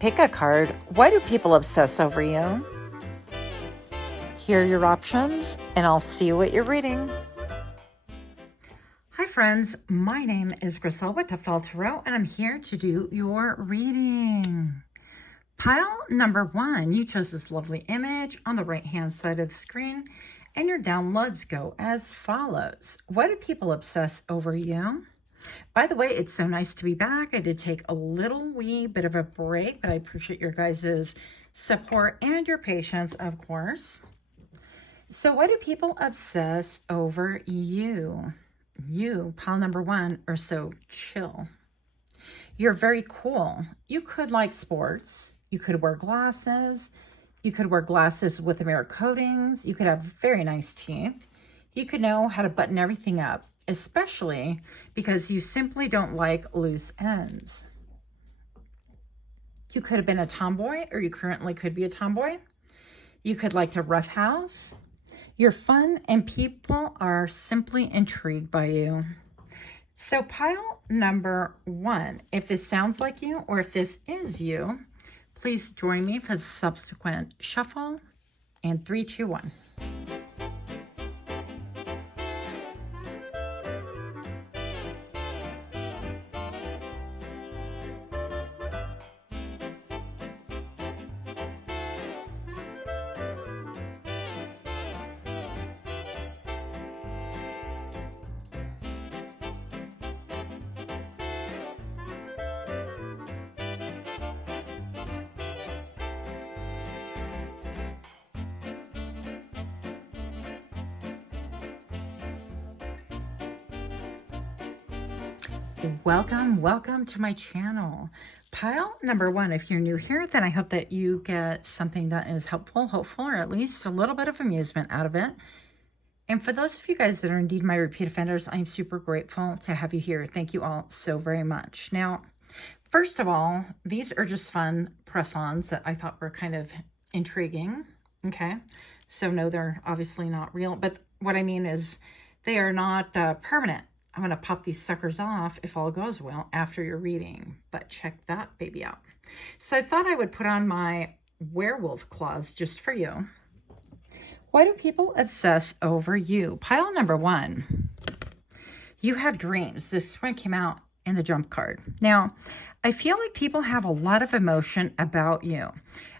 Pick a card. Why do people obsess over you? Here are your options, and I'll see what you're reading. Hi friends, my name is Grisel with Toughdolltarot, and I'm here to do your reading. Pile number 1, you chose this lovely image on the right-hand side of the screen, and your downloads go as follows. Why do people obsess over you? By the way, it's so nice to be back. I did take a little wee bit of a break, but I appreciate your guys' support and your patience, of course. So why do people obsess over you? You, pile number 1, are so chill. You're very cool. You could like sports. You could wear glasses. You could wear glasses with the mirror coatings. You could have very nice teeth. You could know how to button everything up, especially because you simply don't like loose ends. You could have been a tomboy, or you currently could be a tomboy. You could like to roughhouse. You're fun, and people are simply intrigued by you. So pile number 1, if this sounds like you, or if this is you, please join me for the subsequent shuffle. And 3, 2, 1. Welcome to my channel. Pile number 1, if you're new here, then I hope that you get something that is helpful, hopeful, or at least a little bit of amusement out of it. And for those of you guys that are indeed my repeat offenders, I'm super grateful to have you here. Thank you all so very much. Now, first of all, these are just fun press-ons that I thought were kind of intriguing. Okay, so no, they're obviously not real, but what I mean is they are not permanent. I'm going to pop these suckers off if all goes well after your reading, but check that baby out. So I thought I would put on my werewolf claws just for you. Why do people obsess over you? Pile number 1, you have dreams. This one came out in the jump card. Now, I feel like people have a lot of emotion about you.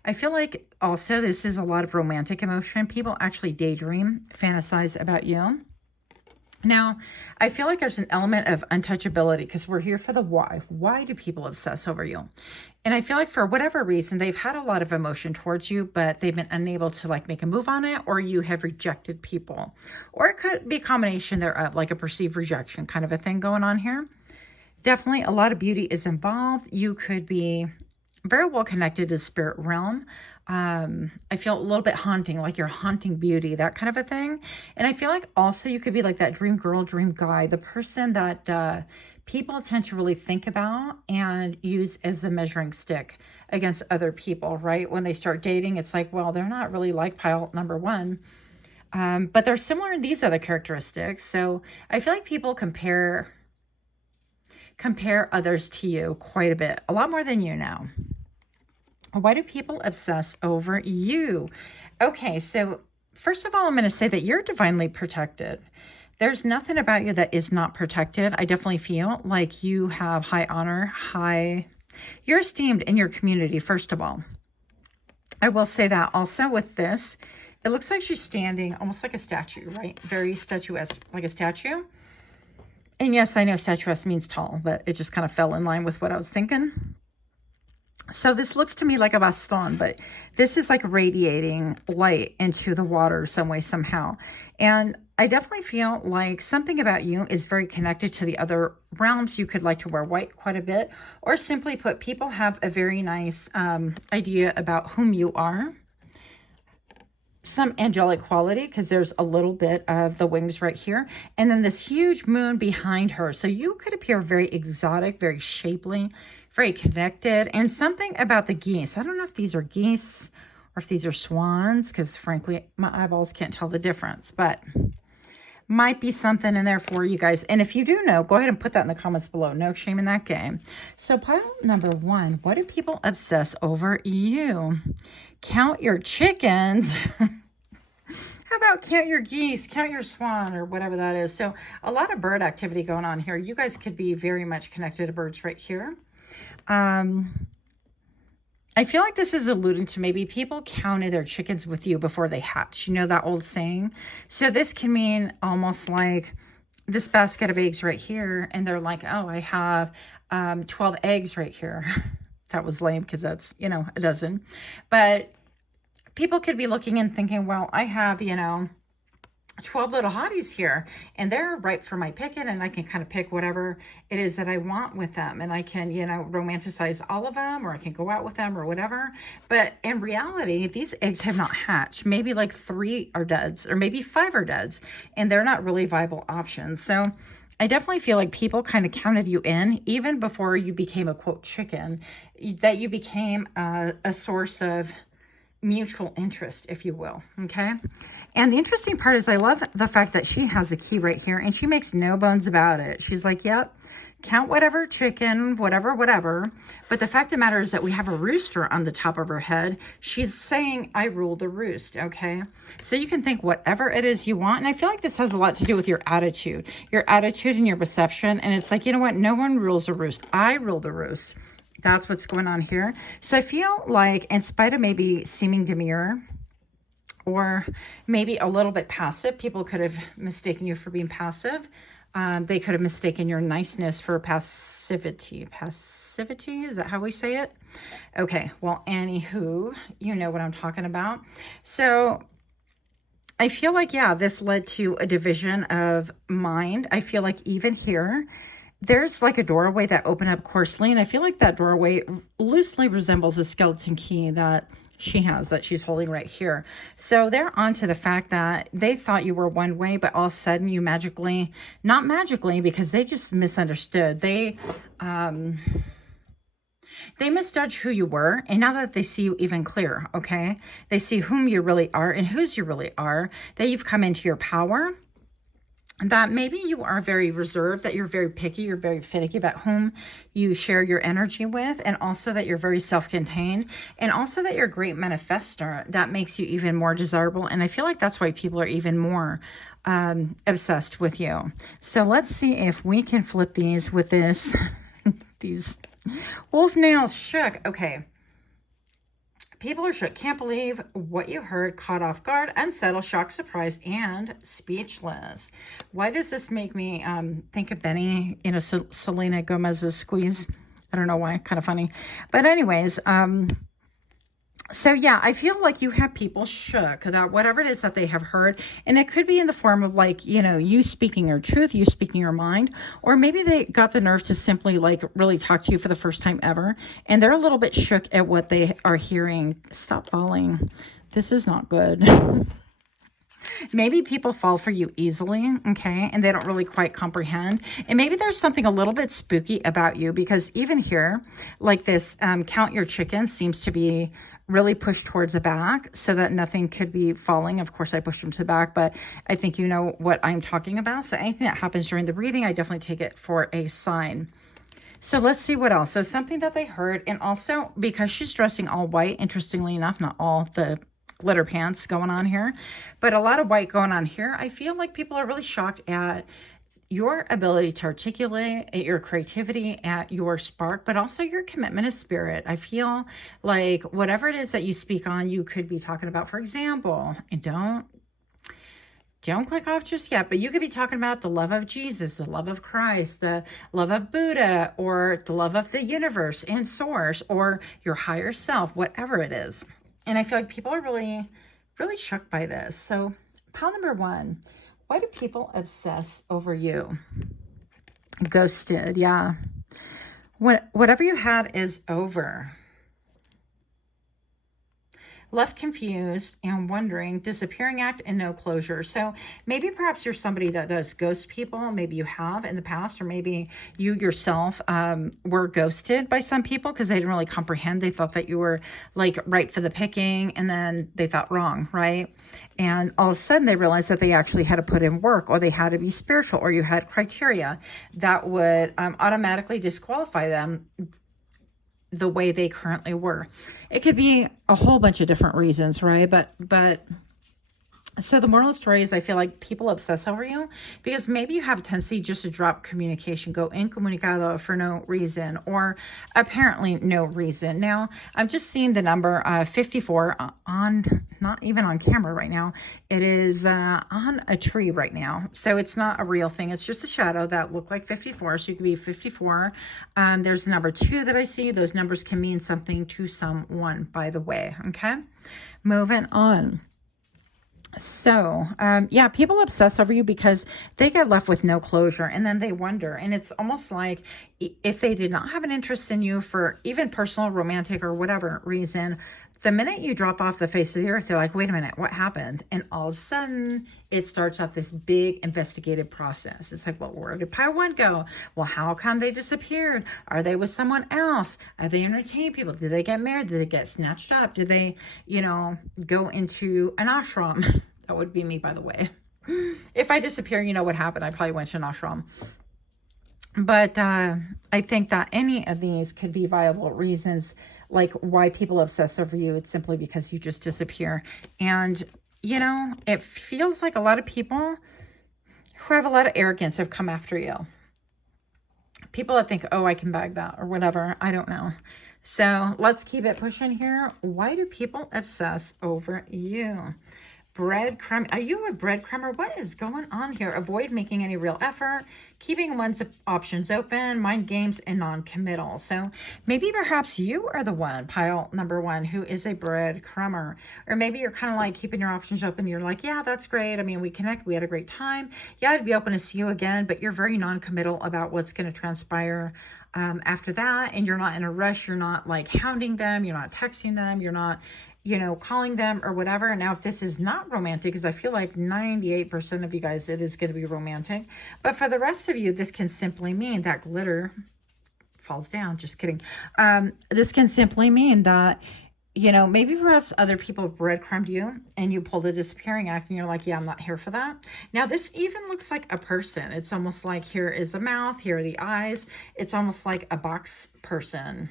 I feel like also this is a lot of romantic emotion. People actually daydream, fantasize about you. Now, I feel like there's an element of untouchability because we're here for the why. Why do people obsess over you? And I feel like for whatever reason, they've had a lot of emotion towards you, but they've been unable to like make a move on it, or you have rejected people. Or it could be a combination thereof, like a perceived rejection kind of a thing going on here. Definitely a lot of beauty is involved. You could be very well connected to the spirit realm. I feel a little bit haunting, like you're haunting beauty, that kind of a thing. And I feel like also you could be like that dream girl, dream guy, the person that people tend to really think about and use as a measuring stick against other people, right? When they start dating, it's like, well, they're not really like pile number 1, but they're similar in these other characteristics. So I feel like people compare others to you quite a bit, a lot more than you now. Why do people obsess over you? Okay, so first of all, I'm going to say that you're divinely protected. There's nothing about you that is not protected. I definitely feel like you have high honor, you're esteemed in your community, first of all. I will say that also with this, it looks like she's standing almost like a statue, right? Very statuesque, like a statue. And yes, I know statuesque means tall, but it just kind of fell in line with what I was thinking. So this looks to me like a baston, but this is like radiating light into the water some way, somehow. And I definitely feel like something about you is very connected to the other realms. You could like to wear white quite a bit, or simply put, people have a very nice idea about whom you are. Some angelic quality, because there's a little bit of the wings right here, and then this huge moon behind her. So you could appear very exotic, very shapely, very connected, and something about the geese. I don't know if these are geese or if these are swans, because frankly, my eyeballs can't tell the difference. But might be something in there for you guys. And if you do know, go ahead and put that in the comments below. No shame in that game. So pile number 1, what do people obsess over you? Count your chickens. How about count your geese, count your swan, or whatever that is? So a lot of bird activity going on here. You guys could be very much connected to birds right here. I feel like this is alluding to maybe people counted their chickens with you before they hatch. You know that old saying? So this can mean almost like this basket of eggs right here. And they're like, oh, I have 12 eggs right here. That was lame because that's, you know, a dozen. But people could be looking and thinking, well, I have, you know, 12 little hotties here and they're ripe for my picking, and I can kind of pick whatever it is that I want with them, and I can, you know, romanticize all of them, or I can go out with them or whatever. But in reality, these eggs have not hatched. Maybe like 3 are duds, or maybe 5 are duds, and they're not really viable options. So I definitely feel like people kind of counted you in even before you became a quote chicken, that you became a source of mutual interest, if you will. Okay. And the interesting part is I love the fact that she has a key right here, and she makes no bones about it. She's like, yep, count whatever chicken, whatever. But the fact of the matter is that we have a rooster on the top of her head. She's saying, I rule the roost. Okay. So you can think whatever it is you want. And I feel like this has a lot to do with your attitude and your perception. And it's like, you know what? No one rules a roost. I rule the roost. That's what's going on here. So I feel like, in spite of maybe seeming demure or maybe a little bit passive, people could have mistaken you for being passive. They could have mistaken your niceness for passivity. Passivity, is that how we say it? Okay, well, anywho, you know what I'm talking about. So I feel like, yeah, this led to a division of mind. I feel like even here, there's like a doorway that opened up coarsely, and I feel like that doorway loosely resembles a skeleton key that she has, that she's holding right here. So they're onto the fact that they thought you were one way, but all of a sudden you magically, not magically, because they just misunderstood. They misjudged who you were, and now that they see you even clearer, okay? They see whom you really are and whose you really are, that you've come into your power, that maybe you are very reserved, that you're very picky, you're very finicky about whom you share your energy with, and also that you're very self-contained, and also that you're a great manifester. That makes you even more desirable, and I feel like that's why people are even more obsessed with you. So let's see if we can flip these with this. These wolf nails shook. Okay. People are shook, can't believe what you heard, caught off guard, unsettled, shocked, surprised, and speechless. Why does this make me think of Benny, you know, Selena Gomez's Squeeze? I don't know why, kind of funny. But anyways, so yeah, I feel like you have people shook that whatever it is that they have heard, and it could be in the form of like, you know, you speaking your truth, you speaking your mind, or maybe they got the nerve to simply like really talk to you for the first time ever, and they're a little bit shook at what they are hearing. Stop falling. This is not good. Maybe people fall for you easily, okay, and they don't really quite comprehend. And maybe there's something a little bit spooky about you, because even here, like this count your chickens seems to be really pushed towards the back so that nothing could be falling. Of course, I pushed them to the back, but I think you know what I'm talking about. So anything that happens during the reading, I definitely take it for a sign. So let's see what else. So something that they heard, and also because she's dressing all white, interestingly enough, not all the glitter pants going on here, but a lot of white going on here. I feel like people are really shocked at your ability to articulate, at your creativity, at your spark, but also your commitment of spirit. I feel like whatever it is that you speak on, you could be talking about, for example, and don't click off just yet, but you could be talking about the love of Jesus, the love of Christ, the love of Buddha, or the love of the universe and source, or your higher self, whatever it is. And I feel like people are really, really shook by this. So pile number 1. Why do people obsess over you? Ghosted, yeah. Whatever you had is over. left confused and wondering, disappearing act and no closure. So maybe perhaps you're somebody that does ghost people. Maybe you have in the past, or maybe you yourself were ghosted by some people because they didn't really comprehend. They thought that you were like right for the picking, and then they thought wrong, right? And all of a sudden they realized that they actually had to put in work, or they had to be spiritual, or you had criteria that would automatically disqualify them the way they currently were. It could be a whole bunch of different reasons, right? But so the moral of the story is I feel like people obsess over you because maybe you have a tendency just to drop communication, go incomunicado for no reason, or apparently no reason. Now, I'm just seeing the number 54 on, not even on camera right now. It is on a tree right now. So it's not a real thing. It's just a shadow that looked like 54. So you could be 54. There's number 2 that I see. Those numbers can mean something to someone, by the way. Okay, moving on. So, yeah, people obsess over you because they get left with no closure, and then they wonder. And it's almost like if they did not have an interest in you for even personal, romantic, or whatever reason, the minute you drop off the face of the earth, they're like, wait a minute, what happened? And all of a sudden, it starts off this big investigative process. It's like, well, where did pile 1 go? Well, how come they disappeared? Are they with someone else? Are they entertaining people? Did they get married? Did they get snatched up? Did they, go into an ashram? That would be me, by the way. If I disappear, you know what happened. I probably went to an ashram. But I think that any of these could be viable reasons, like why people obsess over you. It's simply because you just disappear. And, it feels like a lot of people who have a lot of arrogance have come after you. People that think, oh, I can bag that or whatever. I don't know. So let's keep it pushing here. Why do people obsess over you? Breadcrumb. Are you a breadcrumber? What is going on here? Avoid making any real effort, keeping one's options open, mind games, and non-committal. So maybe perhaps you are the one, pile number 1, who is a breadcrumber. Or maybe you're kind of like keeping your options open. You're like, yeah, that's great. I mean, we connect. We had a great time. Yeah, I'd be open to see you again, but you're very non-committal about what's going to transpire after that. And you're not in a rush. You're not like hounding them. You're not texting them. You're not calling them or whatever. Now, if this is not romantic, because I feel like 98% of you guys, it is going to be romantic. But for the rest of you, this can simply mean that glitter falls down. Just kidding. This can simply mean that, maybe perhaps other people breadcrumbed you and you pulled a disappearing act and you're like, yeah, I'm not here for that. Now, this even looks like a person. It's almost like here is a mouth, here are the eyes. It's almost like a box person.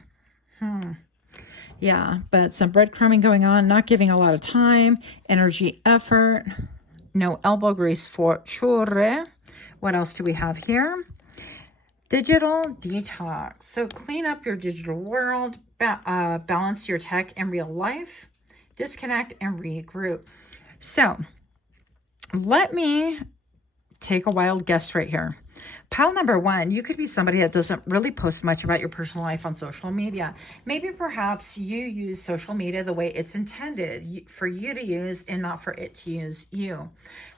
Yeah, but some breadcrumbing going on, not giving a lot of time, energy, effort, no elbow grease for sure. What else do we have here? Digital detox. So clean up your digital world, balance your tech and real life, disconnect and regroup. So let me take a wild guess right here. Pile number 1, you could be somebody that doesn't really post much about your personal life on social media. Maybe perhaps you use social media the way it's intended for you to use and not for it to use you.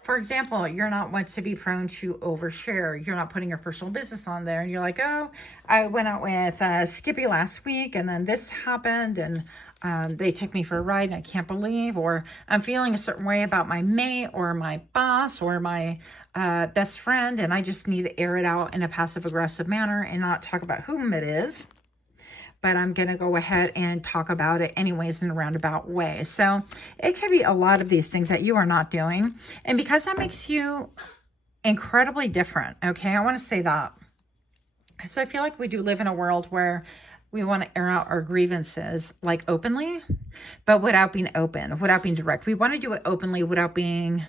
For example, you're not one to be prone to overshare. You're not putting your personal business on there and you're like, oh, I went out with Skippy last week and then this happened and they took me for a ride and I can't believe, or I'm feeling a certain way about my mate or my boss or my best friend, and I just need to air it out in a passive aggressive manner and not talk about whom it is. But I'm going to go ahead and talk about it anyways in a roundabout way. So it could be a lot of these things that you are not doing. And because that makes you incredibly different, okay, I want to say that. So I feel like we do live in a world where we want to air out our grievances like openly, but without being open, without being direct. We want to do it openly without being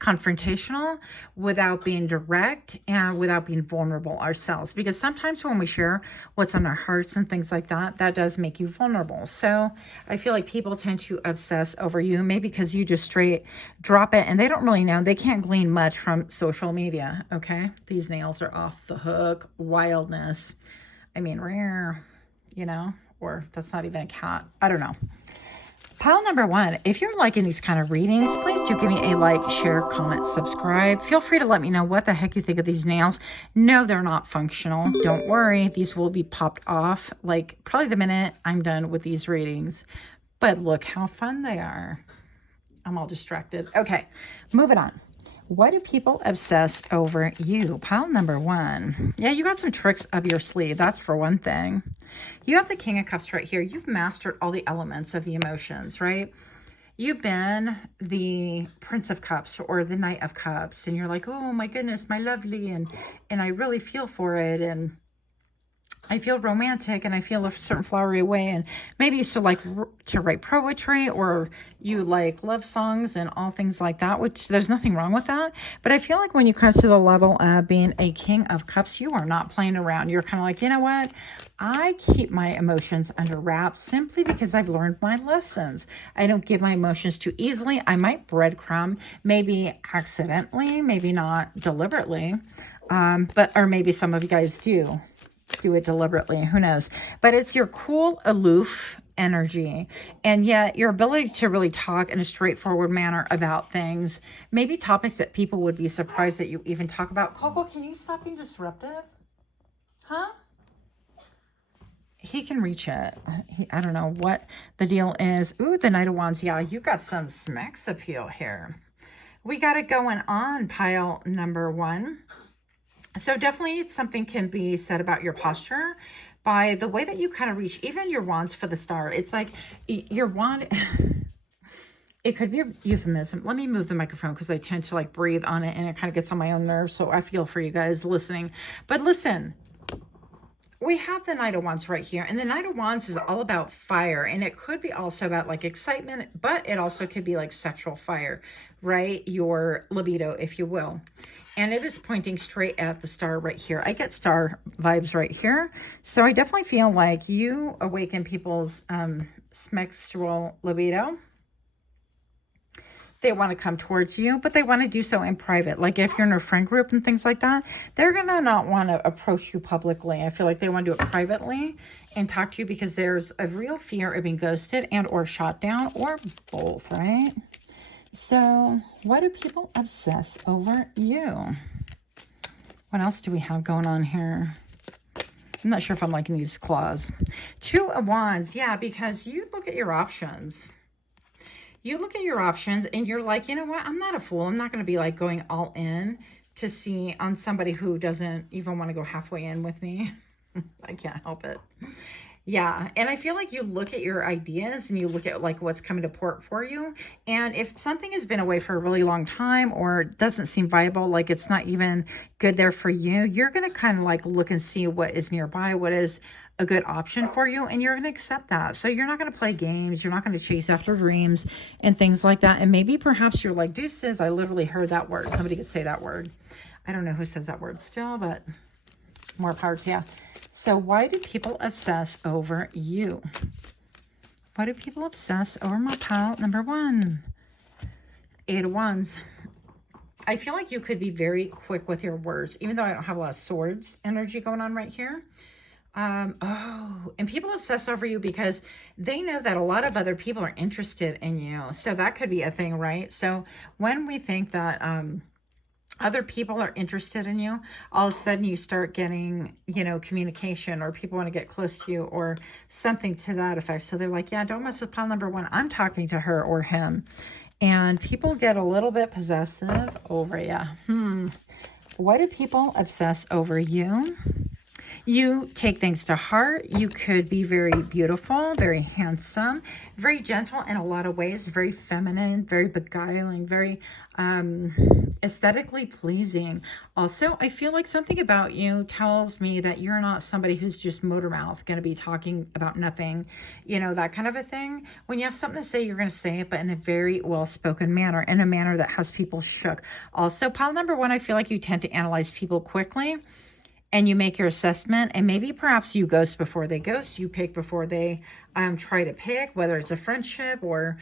confrontational, without being direct, and without being vulnerable ourselves. Because sometimes when we share what's on our hearts and things like that, that does make you vulnerable. So I feel like people tend to obsess over you, maybe because you just straight drop it and they don't really know. They can't glean much from social media, okay? These nails are off the hook. Wildness. I mean, rare, or that's not even a cat. I don't know. Pile number 1, if you're liking these kind of readings, please do give me a like, share, comment, subscribe. Feel free to let me know what the heck you think of these nails. No, they're not functional. Don't worry. These will be popped off like probably the minute I'm done with these readings. but look how fun they are. I'm all distracted. Okay, moving on. Why do people obsess over you? Pile number one. Yeah, you got some tricks up your sleeve. That's for one thing. You have the King of Cups right here. You've mastered all the elements of the emotions, right? You've been the Prince of Cups or the Knight of Cups, and you're like, oh my goodness, my lovely, and I really feel for it, and I feel romantic, and I feel a certain flowery way, and maybe you still like to write poetry, or you like love songs and all things like that, which there's nothing wrong with that. But I feel like when you come to the level of being a King of Cups, you are not playing around. You're kind of like, you know what? I keep my emotions under wraps simply because I've learned my lessons. I don't give my emotions too easily. I might breadcrumb, maybe accidentally, maybe not deliberately, or maybe some of you guys do it deliberately, who knows. But it's your cool, aloof energy, and yet your ability to really talk in a straightforward manner about things, maybe topics that people would be surprised that you even talk about. Coco, can you stop being disruptive? Huh? He can reach it. I don't know what the deal is. Ooh, the Knight of Wands. Yeah, you got some sex appeal here. We got it going on, pile number one. So definitely something can be said about your posture by the way that you kind of reach, even your wands for the star. It's like your wand, it could be a euphemism. Let me move the microphone because I tend to like breathe on it and it kind of gets on my own nerves. So I feel for you guys listening. But listen, we have the Knight of Wands right here. And the Knight of Wands is all about fire. And it could be also about like excitement, but it also could be like sexual fire, right? Your libido, if you will. And it is pointing straight at the star right here. I get star vibes right here. So I definitely feel like you awaken people's sexual libido. They want to come towards you, but they want to do so in private. Like if you're in a friend group and things like that, they're going to not want to approach you publicly. I feel like they want to do it privately and talk to you because there's a real fear of being ghosted and or shot down or both, right? So why do people obsess over you? What else do we have going on here? I'm not sure if I'm liking these claws. Two of Wands. Yeah, because you look at your options. You look at your options and you're like, you know what? I'm not a fool. I'm not going to be like going all in to see on somebody who doesn't even want to go halfway in with me. I can't help it. Yeah, and I feel like you look at your ideas and you look at like what's coming to port for you. And if something has been away for a really long time or doesn't seem viable, like it's not even good there for you, you're going to kind of like look and see what is nearby, what is a good option for you, and you're going to accept that. So you're not going to play games. You're not going to chase after dreams and things like that. And maybe perhaps you're like, deuces, I literally heard that word. Somebody could say that word. I don't know who says that word still, but more power to you. So why do people obsess over you? Why do people obsess over my pile number one? Eight of Wands. I feel like you could be very quick with your words, even though I don't have a lot of swords energy going on right here. And people obsess over you because they know that a lot of other people are interested in you. So that could be a thing, right? So when we think that, other people are interested in you, all of a sudden you start getting, you know, communication or people want to get close to you or something to that effect. So they're like, yeah, don't mess with pile number one. I'm talking to her or him. And people get a little bit possessive over you. Why do people obsess over you? You take things to heart. You could be very beautiful, very handsome, very gentle in a lot of ways, very feminine, very beguiling, very aesthetically pleasing. Also, I feel like something about you tells me that you're not somebody who's just motor mouth, going to be talking about nothing, you know, that kind of a thing. When you have something to say, you're going to say it, but in a very well-spoken manner, in a manner that has people shook. Also, pile number one, I feel like you tend to analyze people quickly. And you make your assessment, and maybe perhaps you ghost before they ghost, you pick before they try to pick, whether it's a friendship or,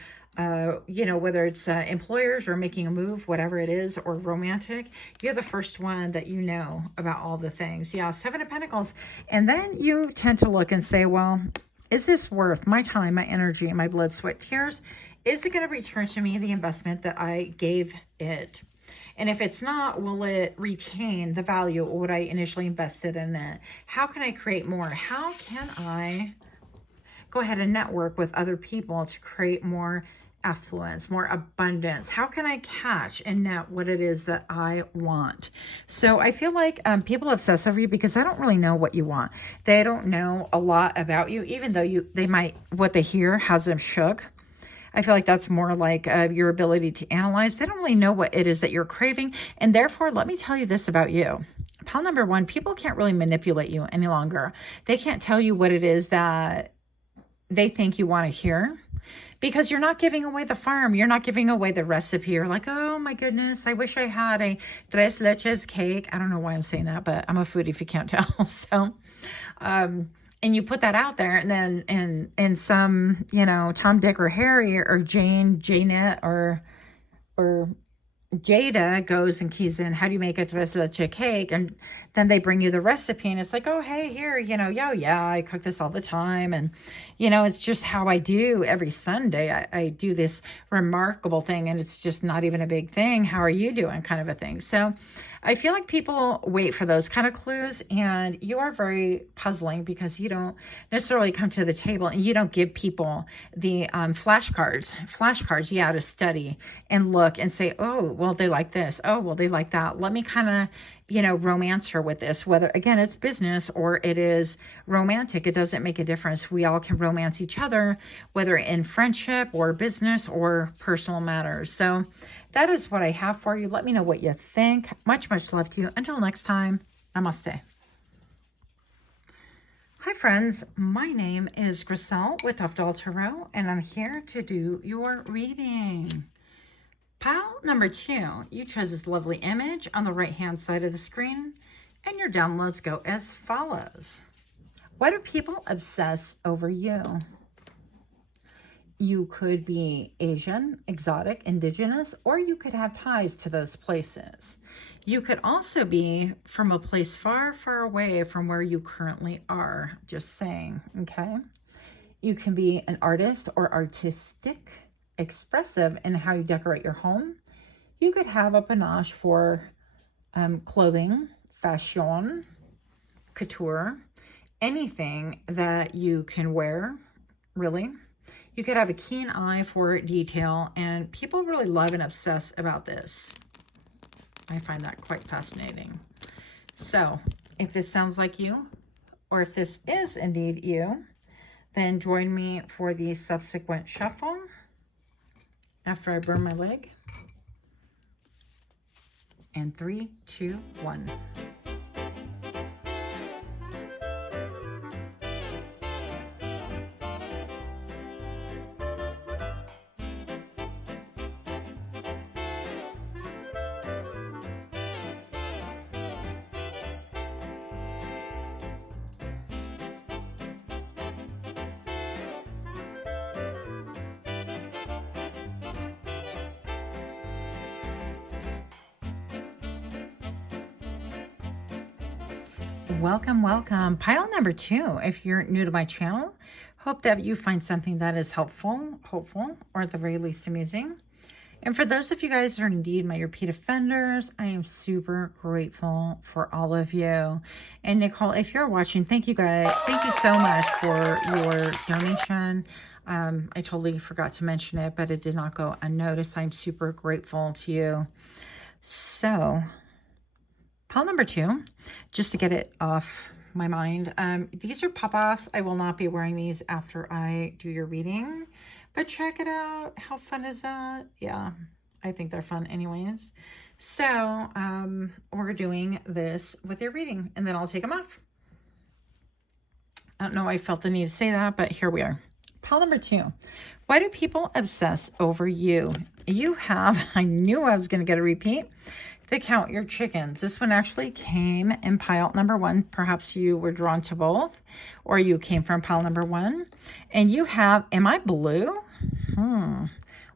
you know, whether it's employers or making a move, whatever it is, or romantic. You're the first one that you know about all the things. Yeah, Seven of Pentacles. And then you tend to look and say, well, is this worth my time, my energy, my blood, sweat, tears? Is it going to return to me the investment that I gave it? And if it's not, will it retain the value of what I initially invested in it? How can I create more? How can I go ahead and network with other people to create more affluence, more abundance? How can I catch and net what it is that I want? So I feel like people obsess over you because they don't really know what you want. They don't know a lot about you, even though they might, what they hear has them shook. I feel like that's more like your ability to analyze. They don't really know what it is that you're craving. And therefore, let me tell you this about you. Pile number one, people can't really manipulate you any longer. They can't tell you what it is that they think you want to hear, because you're not giving away the farm. You're not giving away the recipe. You're like, oh my goodness, I wish I had a tres leches cake. I don't know why I'm saying that, but I'm a foodie if you can't tell. So, and you put that out there, and then and some, you know, Tom, Dick, or Harry, or Janet, or Jada goes and keys in, how do you make a tres leche cake? And then they bring you the recipe, and it's like, oh, hey, here, you know, yeah, I cook this all the time. And, you know, it's just how I do every Sunday. I do this remarkable thing, and it's just not even a big thing. How are you doing? Kind of a thing. So I feel like people wait for those kind of clues, and you are very puzzling because you don't necessarily come to the table and you don't give people the flashcards, yeah, to study and look and say, oh, well, they like this. Oh, well, they like that. Let me kind of, you know, romance her with this, whether, again, it's business or it is romantic. It doesn't make a difference. We all can romance each other, whether in friendship or business or personal matters. So that is what I have for you. Let me know what you think. Much, much love to you. Until next time, namaste. Hi, friends. My name is Griselle with Toughdolltarot, and I'm here to do your reading. Pile number 2, you chose this lovely image on the right-hand side of the screen, and your downloads go as follows. Why do people obsess over you? You could be Asian, exotic, indigenous, or you could have ties to those places. You could also be from a place far, far away from where you currently are. Just saying, okay? You can be an artist or artistic, expressive in how you decorate your home. You could have a panache for clothing, fashion, couture, anything that you can wear, really. You could have a keen eye for detail, and people really love and obsess about this. I find that quite fascinating. So if this sounds like you, or if this is indeed you, then join me for the subsequent shuffle after I burn my leg. And 3, 2, 1. Welcome, welcome. Pile number 2. If you're new to my channel, hope that you find something that is helpful, hopeful, or at the very least amusing. And for those of you guys that are indeed my repeat offenders, I am super grateful for all of you. And Nicole, if you're watching, thank you guys. Thank you so much for your donation. I totally forgot to mention it, but it did not go unnoticed. I'm super grateful to you. So pile number 2, just to get it off my mind. These are pop-offs. I will not be wearing these after I do your reading, but check it out. How fun is that? Yeah, I think they're fun anyways. So we're doing this with your reading, and then I'll take them off. I don't know why I felt the need to say that, but here we are. Pile number 2. Why do people obsess over you? You have, I knew I was going to get a repeat, to count your chickens. This one actually came in pile number 1. Perhaps you were drawn to both, or you came from pile number 1. And you have, am I blue?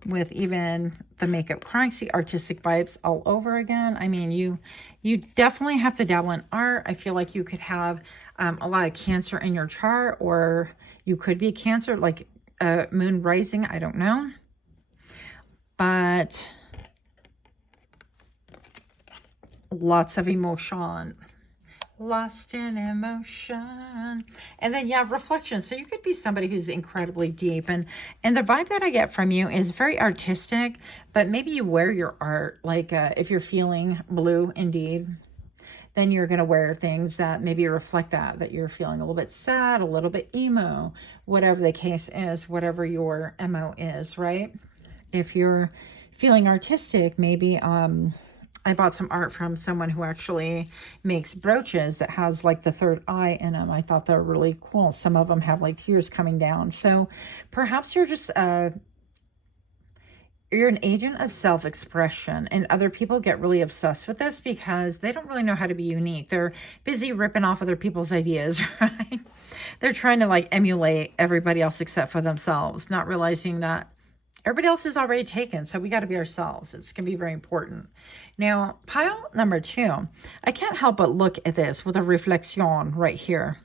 With even the makeup crying, see, artistic vibes all over again. I mean, you definitely have to dabble in art. I feel like you could have a lot of Cancer in your chart, or you could be Cancer, like moon rising, I don't know. But lots of emotion, lost in emotion. And then, yeah, reflection. So you could be somebody who's incredibly deep. And the vibe that I get from you is very artistic, but maybe you wear your art. Like if you're feeling blue, indeed, then you're going to wear things that maybe reflect that you're feeling a little bit sad, a little bit emo, whatever the case is, whatever your MO is, right? If you're feeling artistic, maybe I bought some art from someone who actually makes brooches that has like the third eye in them. I thought they're really cool. Some of them have like tears coming down. So perhaps you're just you're an agent of self-expression, and other people get really obsessed with this because they don't really know how to be unique. They're busy ripping off other people's ideas, right? They're trying to like emulate everybody else except for themselves, not realizing that everybody else is already taken. So we got to be ourselves. It's going to be very important. Now, pile number 2, I can't help but look at this with a reflexion right here.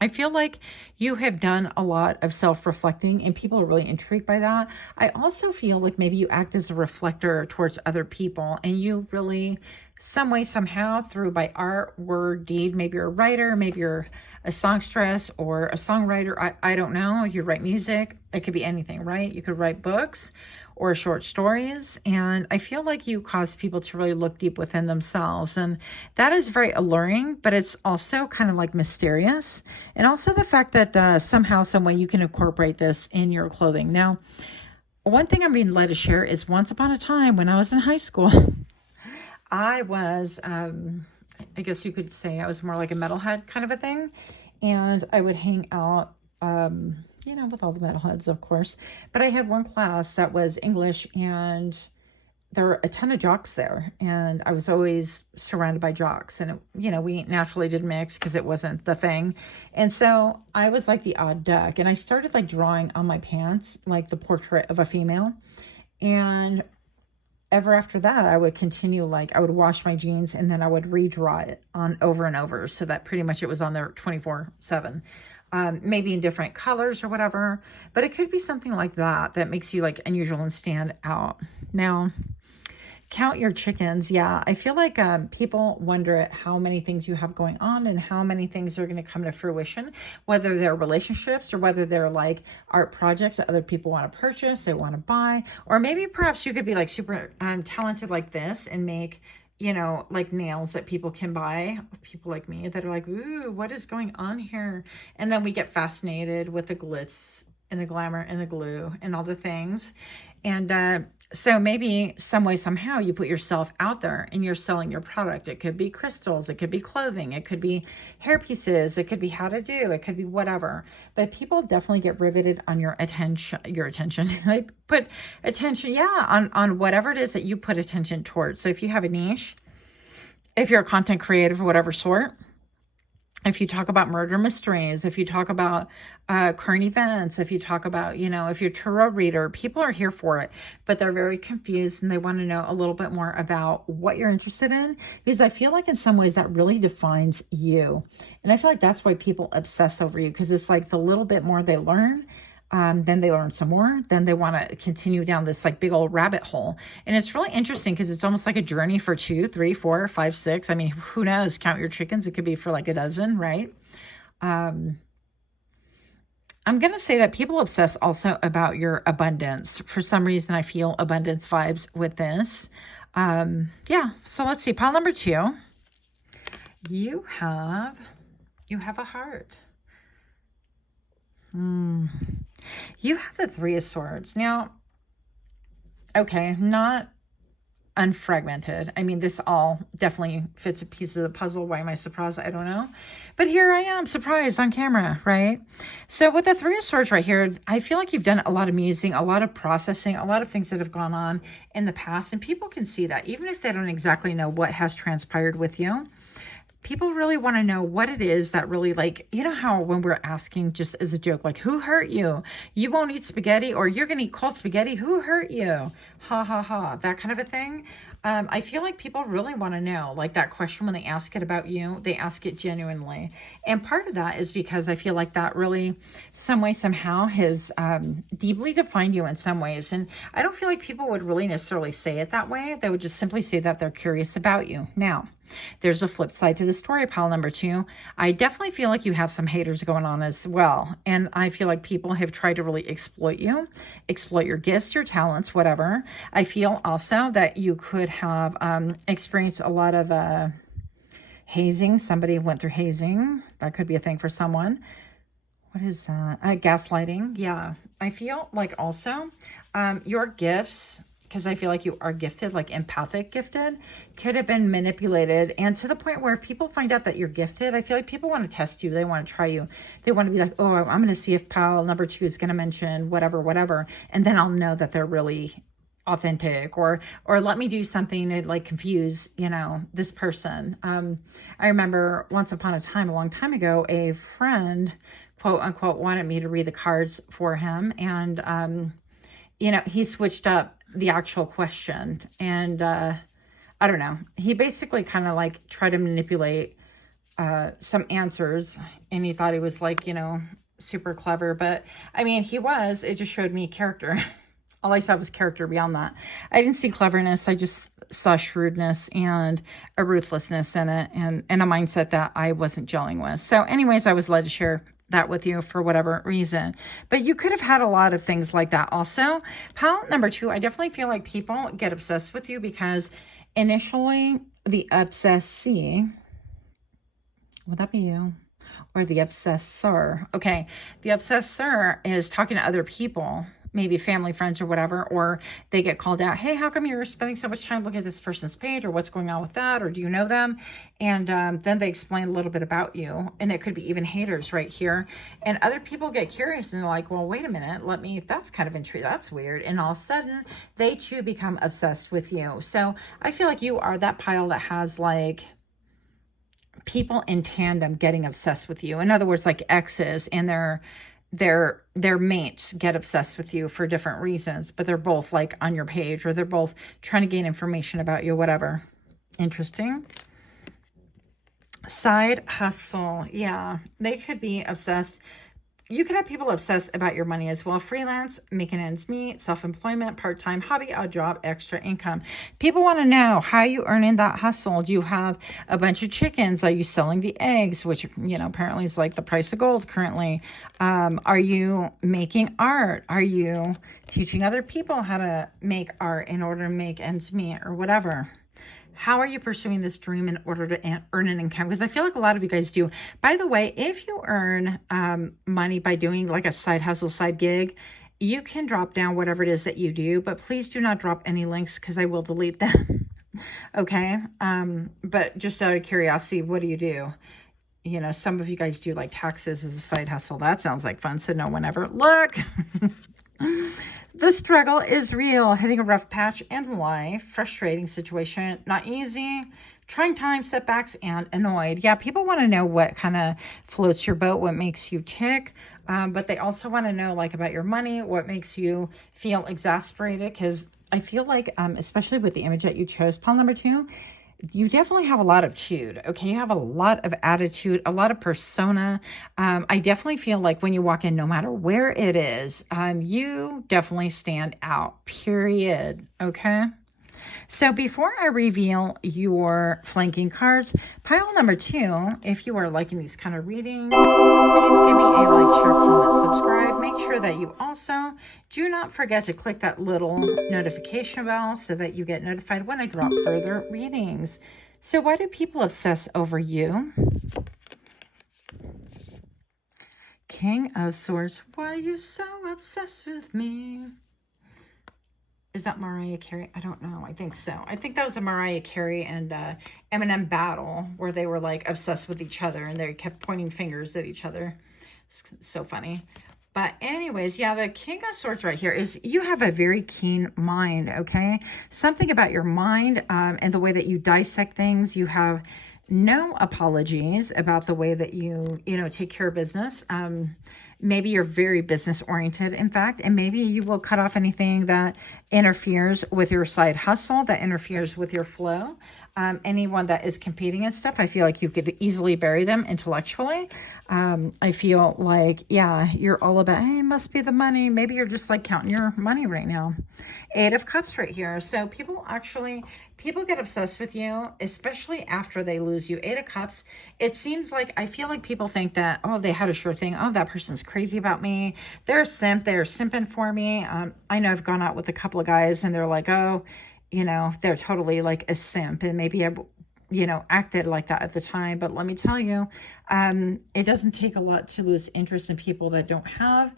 I feel like you have done a lot of self-reflecting and people are really intrigued by that. I also feel like maybe you act as a reflector towards other people, and you really, some way, somehow, through by art, word, deed, maybe you're a writer, maybe you're a songstress or a songwriter. I don't know. You write music. It could be anything, right? You could write books or short stories. And I feel like you cause people to really look deep within themselves. And that is very alluring, but it's also kind of like mysterious. And also the fact that somehow, some way you can incorporate this in your clothing. Now, one thing I'm being led to share is once upon a time when I was in high school, I was, I guess you could say I was more like a metalhead kind of a thing. And I would hang out, you know, with all the metalheads, of course. But I had one class that was English, and there were a ton of jocks there. And I was always surrounded by jocks. And, you know, we naturally did mix because it wasn't the thing. And so I was like the odd duck. And I started like drawing on my pants, like the portrait of a female. And ever after that, I would continue, like I would wash my jeans and then I would redraw it on over and over, so that pretty much it was on there 24/7. Maybe in different colors or whatever, but it could be something like that that makes you like unusual and stand out. Now, count your chickens. Yeah, I feel like people wonder at how many things you have going on and how many things are going to come to fruition, whether they're relationships or whether they're like art projects that other people want to purchase, they want to buy, or maybe perhaps you could be like super talented like this and make, you know, like nails that people can buy, people like me that are like, ooh, what is going on here? And then we get fascinated with the glitz and the glamour and the glue and all the things. And so maybe some way, somehow you put yourself out there and you're selling your product. It could be crystals, it could be clothing, it could be hair pieces, it could be how to do, it could be whatever. But people definitely get riveted on your attention. I put attention, yeah, on whatever it is that you put attention towards. So if you have a niche, if you're a content creator of whatever sort, if you talk about murder mysteries, if you talk about current events, if you talk about, you know, if you're a tarot reader, people are here for it, but they're very confused and they want to know a little bit more about what you're interested in, because I feel like in some ways that really defines you. And I feel like that's why people obsess over you, because it's like the little bit more they learn, then they learn some more, then they want to continue down this like big old rabbit hole. And it's really interesting because it's almost like a journey for 2, 3, 4, 5, 6. I mean, who knows? Count your chickens. It could be for like a dozen, right? I'm going to say that people obsess also about your abundance. For some reason, I feel abundance vibes with this. Yeah. So let's see. Pile number 2. You have a heart. You have the 3 of Swords. Now, okay, not unfragmented. I mean, this all definitely fits a piece of the puzzle. Why am I surprised? I don't know. But here I am, surprised on camera, right? So with the 3 of Swords right here, I feel like you've done a lot of musing, a lot of processing, a lot of things that have gone on in the past. And people can see that, even if they don't exactly know what has transpired with you. People really want to know what it is that really, like, you know how when we're asking just as a joke, like, who hurt you? You won't eat spaghetti, or you're going to eat cold spaghetti. Who hurt you? Ha, ha, ha. That kind of a thing. I feel like people really want to know, like that question when they ask it about you, they ask it genuinely. And part of that is because I feel like that really, some way, somehow has deeply defined you in some ways. And I don't feel like people would really necessarily say it that way. They would just simply say that they're curious about you. Now, there's a flip side to the the story, pile number 2, I definitely feel like you have some haters going on as well. And I feel like people have tried to really exploit you, exploit your gifts, your talents, whatever. I feel also that you could have experienced a lot of hazing. Somebody went through hazing. That could be a thing for someone. What is that? Gaslighting. Yeah. I feel like also your gifts, because I feel like you are gifted, like empathic gifted, could have been manipulated. And to the point where if people find out that you're gifted, I feel like people want to test you. They want to try you. They want to be like, oh, I'm going to see if pile number 2 is going to mention whatever. And then I'll know that they're really authentic, or let me do something to like confuse, this person. I remember once upon a time, a long time ago, a friend, quote unquote, wanted me to read the cards for him. And, he switched up the actual question. And I don't know. He basically kind of like tried to manipulate some answers. And he thought he was like, super clever. But I mean, it just showed me character. All I saw was character beyond that. I didn't see cleverness. I just saw shrewdness and a ruthlessness in it, and a mindset that I wasn't gelling with. So anyways, I was led to share that with you for whatever reason. But you could have had a lot of things like that also. Pile number 2, I definitely feel like people get obsessed with you because initially the obsessee, would that be you? Or the obsessor? Okay, the obsessor is talking to other people, maybe family, friends, or whatever, or they get called out. Hey, how come you're spending so much time looking at this person's page, or what's going on with that, or do you know them? And then they explain a little bit about you, and it could be even haters right here. And other people get curious and they're like, well, wait a minute, that's kind of intriguing, that's weird. And all of a sudden, they too become obsessed with you. So I feel like you are that pile that has like people in tandem getting obsessed with you. In other words, like exes and their mates get obsessed with you for different reasons, but they're both like on your page, or they're both trying to gain information about you, whatever. Interesting. Side hustle. Yeah, they could be obsessed. You could have people obsessed about your money as well. Freelance, making ends meet, self-employment, part-time, hobby, odd job, extra income. People want to know how you earn in that hustle. Do you have a bunch of chickens? Are you selling the eggs, which, apparently is like the price of gold currently? Are you making art? Are you teaching other people how to make art in order to make ends meet or whatever? How are you pursuing this dream in order to earn an income? Because I feel like a lot of you guys do. By the way, if you earn money by doing like a side hustle, side gig, you can drop down whatever it is that you do, but please do not drop any links because I will delete them. Okay. But just out of curiosity, what do you do? Some of you guys do like taxes as a side hustle. That sounds like fun. So no one ever look. The struggle is real, hitting a rough patch in life, frustrating situation, not easy, trying times, setbacks, and annoyed. Yeah, people want to know what kind of floats your boat, what makes you tick, but they also want to know like about your money, what makes you feel exasperated, because I feel like, especially with the image that you chose, pile number 2, you definitely have a lot of chewed, okay? You have a lot of attitude, a lot of persona. I definitely feel like when you walk in, no matter where it is, you definitely stand out, period, okay? So before I reveal your flanking cards, pile number 2, if you are liking these kind of readings, please give me a like, share, comment, subscribe. Make sure that you also do not forget to click that little notification bell so that you get notified when I drop further readings. So why do people obsess over you? King of Swords, why are you so obsessed with me? Is that Mariah Carey? I don't know. I think so. I think that was a Mariah Carey and Eminem battle where they were like obsessed with each other and they kept pointing fingers at each other. It's so funny. But anyways, yeah, the King of Swords right here is you have a very keen mind, okay? Something about your mind and the way that you dissect things. You have no apologies about the way that you take care of business. Maybe you're very business oriented, in fact, and maybe you will cut off anything that interferes with your side hustle, that interferes with your flow. Anyone that is competing and stuff, I feel like you could easily bury them intellectually. I feel like, yeah, you're all about, hey, it must be the money. Maybe you're just like counting your money right now. 8 of Cups right here. So people get obsessed with you, especially after they lose you. 8 of Cups. It seems like, I feel like people think that, oh, they had a sure thing. Oh, that person's crazy about me. They're a simp. They're simping for me. I know I've gone out with a couple of guys and they're like, oh, they're totally like a simp. And maybe I, acted like that at the time. But let me tell you, it doesn't take a lot to lose interest in people that don't have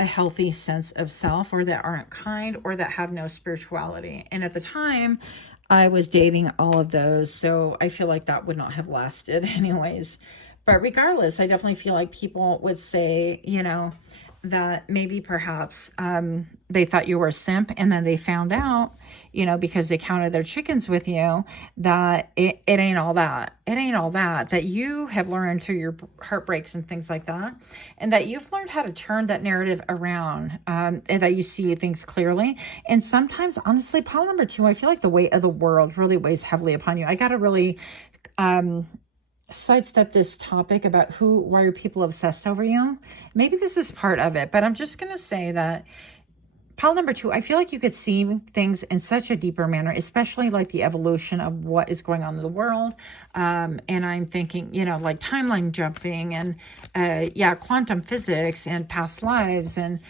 a healthy sense of self, or that aren't kind, or that have no spirituality. And at the time, I was dating all of those. So I feel like that would not have lasted anyways. But regardless, I definitely feel like people would say, that maybe perhaps they thought you were a simp, and then they found out, because they counted their chickens with you, that it ain't all that. It ain't all that, that you have learned through your heartbreaks and things like that, and that you've learned how to turn that narrative around, and that you see things clearly. And sometimes, honestly, pile number 2, I feel like the weight of the world really weighs heavily upon you. I got to really sidestep this topic about why are people obsessed over you. Maybe this is part of it, but I'm just going to say that pile number 2, I feel like you could see things in such a deeper manner, especially like the evolution of what is going on in the world. And I'm thinking, like timeline jumping and, quantum physics and past lives and,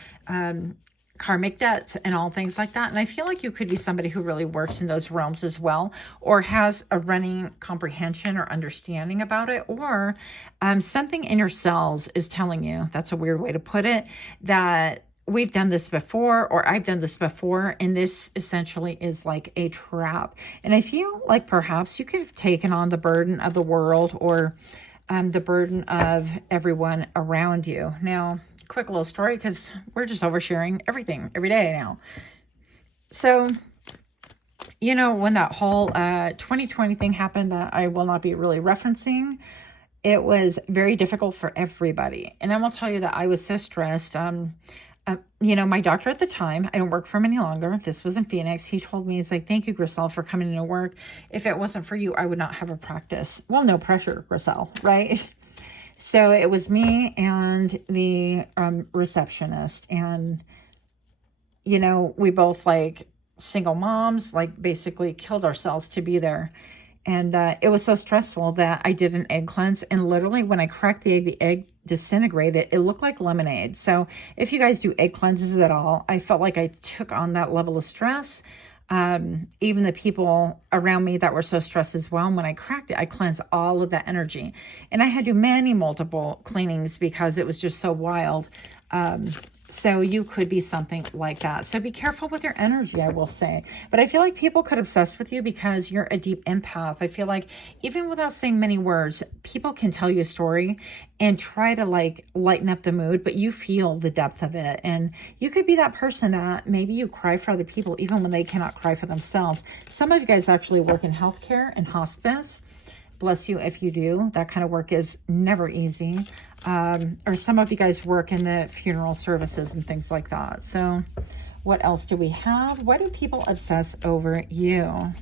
karmic debts and all things like that. And I feel like you could be somebody who really works in those realms as well, or has a running comprehension or understanding about it, or something in your cells is telling you, that's a weird way to put it, that we've done this before, or I've done this before, and this essentially is like a trap. And I feel like perhaps you could have taken on the burden of the world, or the burden of everyone around you. Now, quick little story, because we're just oversharing everything every day now. So, when that whole 2020 thing happened that I will not be really referencing, it was very difficult for everybody. And I will tell you that I was so stressed. My doctor at the time, I don't work for him any longer. This was in Phoenix. He told me, he's like, thank you, Griselle, for coming into work. If it wasn't for you, I would not have a practice. Well, no pressure, Griselle, right? So it was me and the receptionist, and, we both like single moms, like basically killed ourselves to be there. And it was so stressful that I did an egg cleanse, and literally when I cracked the egg disintegrated. It looked like lemonade. So if you guys do egg cleanses at all, I felt like I took on that level of stress. Even the people around me that were so stressed as well. And when I cracked it, I cleansed all of that energy, and I had to do multiple cleanings because it was just so wild. So you could be something like that. So be careful with your energy, I will say. But I feel like people could obsess with you because you're a deep empath. I feel like even without saying many words, people can tell you a story and try to like lighten up the mood, but you feel the depth of it. And you could be that person that maybe you cry for other people even when they cannot cry for themselves. Some of you guys actually work in healthcare and hospice. Bless you if you do. That kind of work is never easy. Or some of you guys work in the funeral services and things like that. So what else do we have? Why do people obsess over you?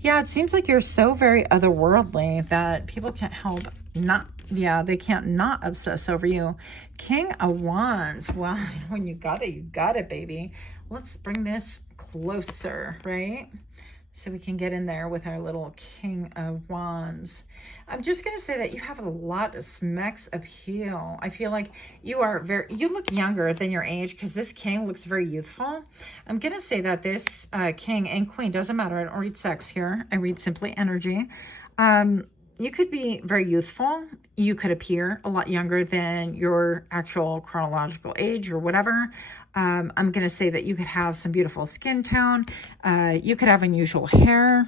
Yeah, it seems like you're so very otherworldly that people can't help they can't not obsess over you. King of Wands. Well, when you got it, baby. Let's bring this closer, right? So we can get in there with our little King of Wands. I'm just going to say that you have a lot of smecks appeal. I feel like you look younger than your age because this King looks very youthful. I'm going to say that this King and Queen, doesn't matter. I don't read sex here. I read simply energy. You could be very youthful. You could appear a lot younger than your actual chronological age or whatever. I'm going to say that you could have some beautiful skin tone. You could have unusual hair.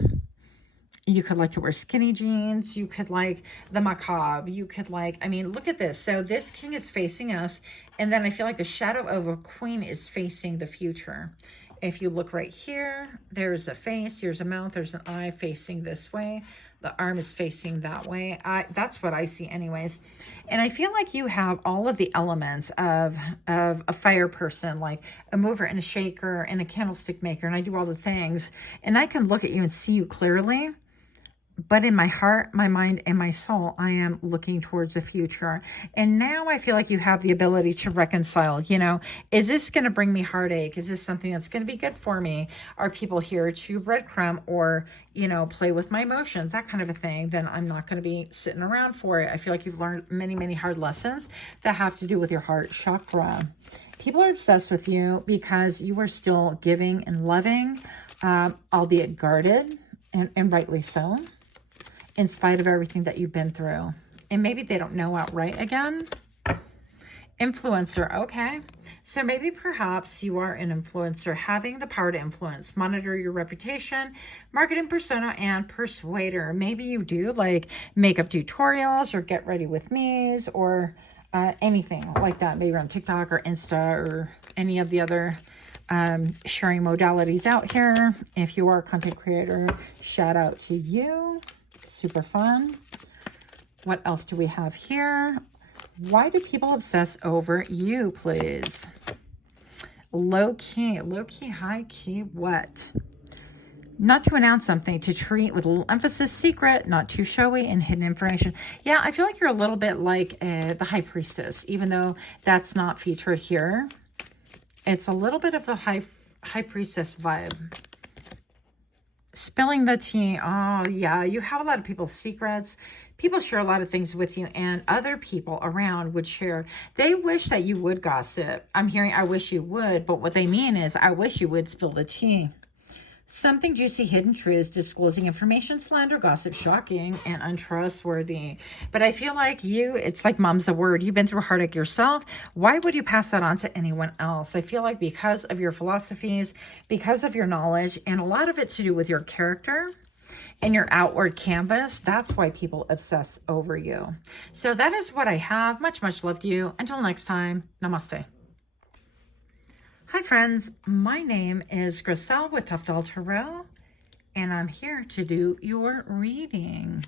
You could like to wear skinny jeans. You could like the macabre. You could look at this. So this King is facing us. And then I feel like the shadow of a Queen is facing the future. If you look right here, there's a face, here's a mouth, there's an eye facing this way. The arm is facing that way. That's what I see anyways. And I feel like you have all of the elements of a fire person, like a mover and a shaker and a candlestick maker. And I do all the things. And I can look at you and see you clearly. But in my heart, my mind, and my soul, I am looking towards the future. And now I feel like you have the ability to reconcile. You know, is this going to bring me heartache? Is this something that's going to be good for me? Are people here to breadcrumb or, you know, play with my emotions, that kind of a thing? Then I'm not going to be sitting around for it. I feel like you've learned many, many hard lessons that have to do with your heart chakra. People are obsessed with you because you are still giving and loving, albeit guarded, and rightly so, in spite of everything that you've been through. And maybe they don't know outright again. Influencer, okay. So maybe perhaps you are an influencer having the power to influence, monitor your reputation, marketing persona, and persuader. Maybe you do like makeup tutorials or get ready with me's or anything like that. Maybe on TikTok or Insta or any of the other sharing modalities out here. If you are a content creator, shout out to you. Super fun. What else do we have here? Why do people obsess over you, please? Low key, high key, what? Not to announce something, to treat with a little emphasis, secret, not too showy, and hidden information. Yeah, I feel like you're a little bit like the high priestess, even though that's not featured here. It's a little bit of the high priestess vibe. Spilling the tea. Oh, yeah. You have a lot of people's secrets. People share a lot of things with you, and other people around would share. They wish that you would gossip. I'm hearing, I wish you would, but what they mean is, I wish you would spill the tea. Something juicy, hidden truths, disclosing information, slander, gossip, shocking, and untrustworthy. But I feel like you, it's like mom's the word. You've been through heartache yourself. Why would you pass that on to anyone else? I feel like because of your philosophies, because of your knowledge, and a lot of it to do with your character and your outward canvas, that's why people obsess over you. So that is what I have. Much, much love to you. Until next time, namaste. Hi friends, my name is Griselle with Toughdolltarot, and I'm here to do your reading.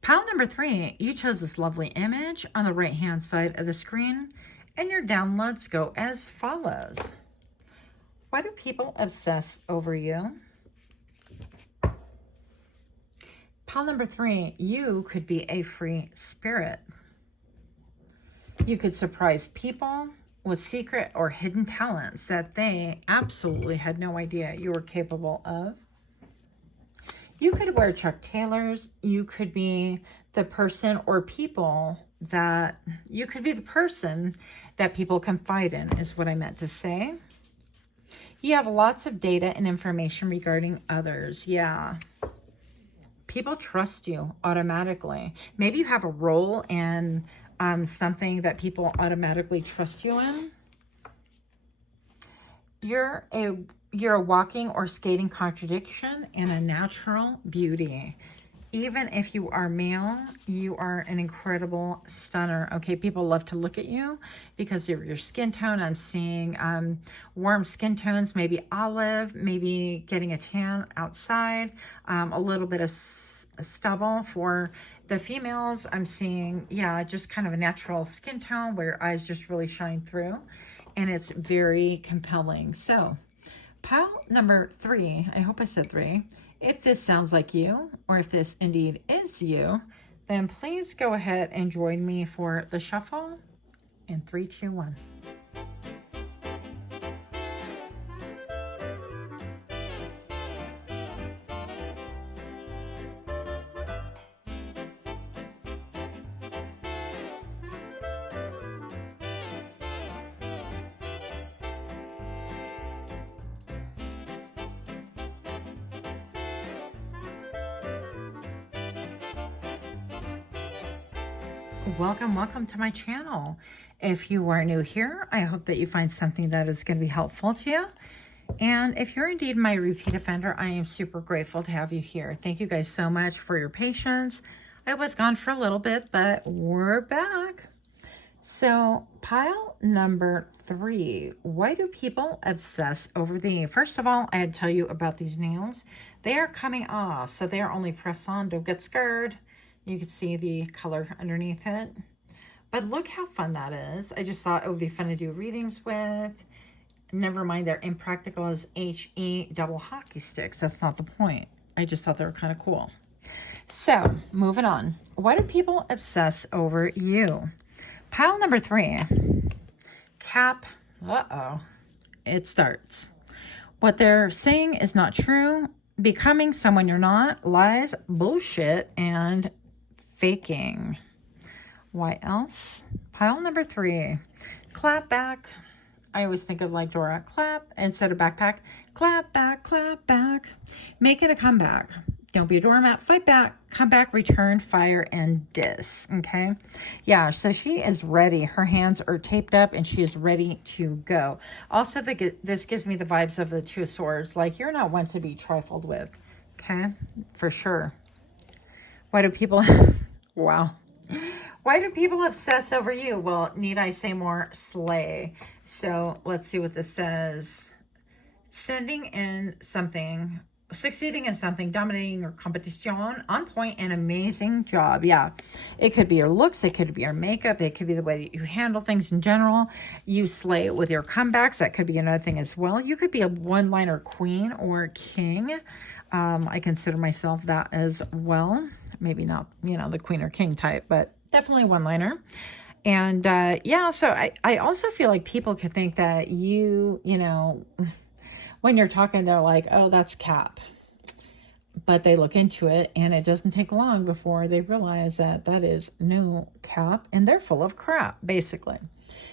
Pile number 3, you chose this lovely image on the right hand side of the screen, and your downloads go as follows. Why do people obsess over you? Pile number 3, you could be a free spirit. You could surprise people with secret or hidden talents that they absolutely had no idea you were capable of. You could wear Chuck Taylors. You could be the person or people that, you could be the person that people confide in, is what I meant to say. You have lots of data and information regarding others. Yeah. People trust you automatically. Maybe you have a role in something that people automatically trust you in. You're a walking or skating contradiction and a natural beauty. Even if you are male, you are an incredible stunner. Okay, people love to look at you because of your skin tone. I'm seeing warm skin tones, maybe olive, maybe getting a tan outside, a little bit of stubble for the females. I'm seeing, yeah, just kind of a natural skin tone where your eyes just really shine through, and it's very compelling. So pile number 3, I hope I said 3. If this sounds like you, or if this indeed is you, then please go ahead and join me for the shuffle in 3, 2, 1. Welcome to my channel. If you are new here, I hope that you find something that is going to be helpful to you. And if you're indeed my repeat offender, I am super grateful to have you here. Thank you guys so much for your patience. I was gone for a little bit, but we're back. So, pile number 3. Why do people obsess over the... First of all, I had to tell you about these nails. They are coming off, so they are only press on. Don't get scared. You can see the color underneath it. But look how fun that is. I just thought it would be fun to do readings with. Never mind, they're impractical as HE double hockey sticks. That's not the point. I just thought they were kind of cool. So, moving on. Why do people obsess over you? Pile number 3. Cap. Uh-oh. It starts. What they're saying is not true. Becoming someone you're not. Lies, bullshit, and faking. Why else? Pile number 3. Clap back. I always think of like Dora. Clap instead of backpack. Clap back. Making a comeback. Don't be a doormat. Fight back. Come back, return, fire, and diss. Okay? Yeah, so she is ready. Her hands are taped up, and she is ready to go. Also, this gives me the vibes of the Two of Swords. Like, you're not one to be trifled with. Okay? For sure. Why do people... Wow. Why do people obsess over you? Well, need I say more? Slay. So, let's see what this says. Succeeding in something, dominating your competition, on point, and amazing job. Yeah, it could be your looks, it could be your makeup, it could be the way that you handle things in general. You slay it with your comebacks. That could be another thing as well. You could be a one-liner queen or king. I consider myself that as well. Maybe not, the queen or king type, but definitely one-liner. And yeah, so I also feel like people could think that you when you're talking, they're like, oh, that's cap. But they look into it, and it doesn't take long before they realize that that is no cap, and they're full of crap, basically.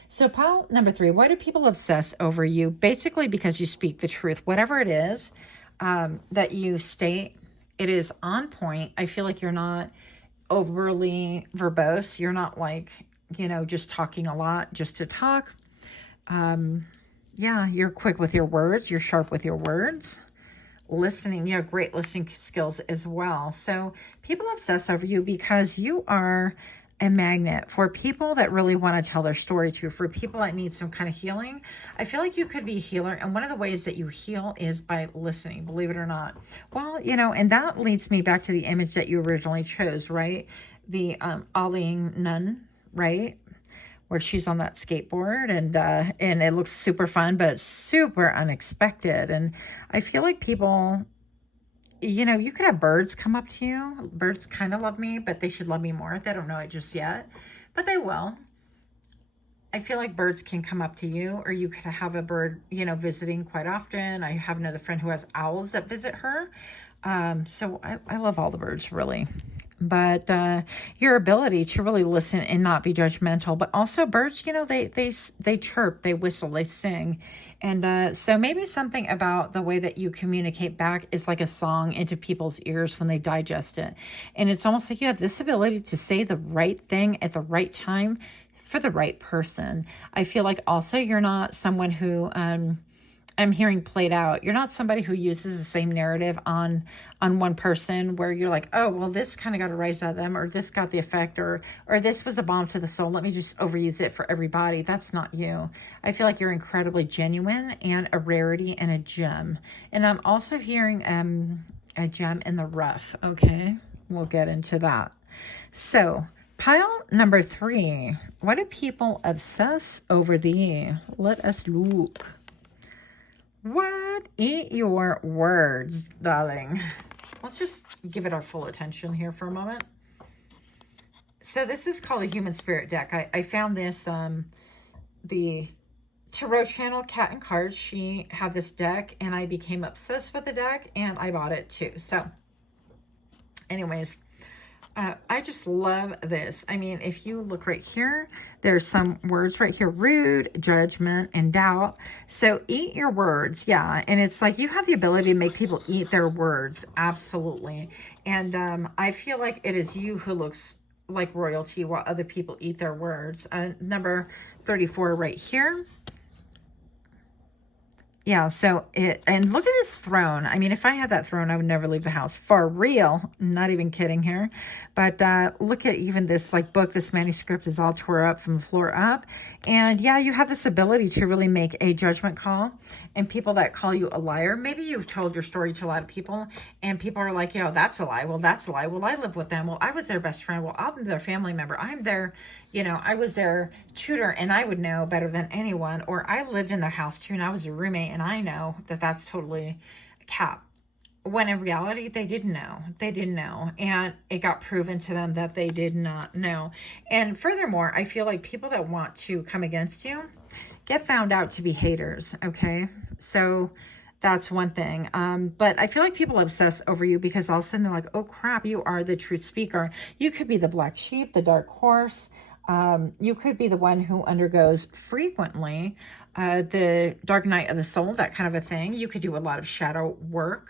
So pile number 3, why do people obsess over you? Basically because you speak the truth. Whatever it is that you state, it is on point. I feel like you're not overly verbose. You're not like, just talking a lot just to talk. Yeah, you're quick with your words. You're sharp with your words. Listening, you have great listening skills as well. So people obsess over you because you are a magnet for people that really want to tell their story to, for people that need some kind of healing. I feel like you could be a healer, and one of the ways that you heal is by listening, believe it or not. Well, and that leads me back to the image that you originally chose, right? The Aling nun, right? Where she's on that skateboard, and it looks super fun, but super unexpected. And I feel like people, you could have birds come up to you. Birds kind of love me, but they should love me more. They don't know it just yet, but they will. I feel like birds can come up to you, or you could have a bird, visiting quite often. I have another friend who has owls that visit her. So I love all the birds, really. But your ability to really listen and not be judgmental. But also birds, they chirp, they whistle, they sing. And so maybe something about the way that you communicate back is like a song into people's ears when they digest it. And it's almost like you have this ability to say the right thing at the right time for the right person. I feel like also you're not someone who... I'm hearing played out. You're not somebody who uses the same narrative on one person where you're like, oh, well, this kind of got a rise out of them, or this got the effect, or this was a bomb to the soul. Let me just overuse it for everybody. That's not you. I feel like you're incredibly genuine and a rarity and a gem. And I'm also hearing a gem in the rough. Okay, we'll get into that. So pile number 3. Why do people obsess over thee? Let us look. What? Eat your words, darling. Let's just give it our full attention here for a moment. So this is called the Human Spirit deck. I found this, the Tarot channel, Cat and Cards. She had this deck, and I became obsessed with the deck, and I bought it too. So anyways, I just love this. I mean, if you look right here, there's some words right here: rude, judgment, and doubt. So eat your words. Yeah. And it's like you have the ability to make people eat their words. Absolutely. And I feel like it is you who looks like royalty while other people eat their words. Number 34 right here. Yeah, so and look at this throne. I mean, if I had that throne, I would never leave the house. For real. Not even kidding here. But look at even this like book. This manuscript is all tore up from the floor up. And yeah, you have this ability to really make a judgment call. And people that call you a liar, maybe you've told your story to a lot of people and people are like, yo, that's a lie. Well, that's a lie. Well, I live with them. Well, I was their best friend. Well, I'm their family member. I'm their, I was their tutor and I would know better than anyone. Or I lived in their house too and I was a roommate and I know that that's totally a cap. When in reality, they didn't know. They didn't know. And it got proven to them that they did not know. And furthermore, I feel like people that want to come against you get found out to be haters, okay? So that's one thing. But I feel like people obsess over you because all of a sudden they're like, oh crap, you are the truth speaker. You could be the black sheep, the dark horse. You could be the one who undergoes frequently the dark night of the soul, that kind of a thing. You could do a lot of shadow work.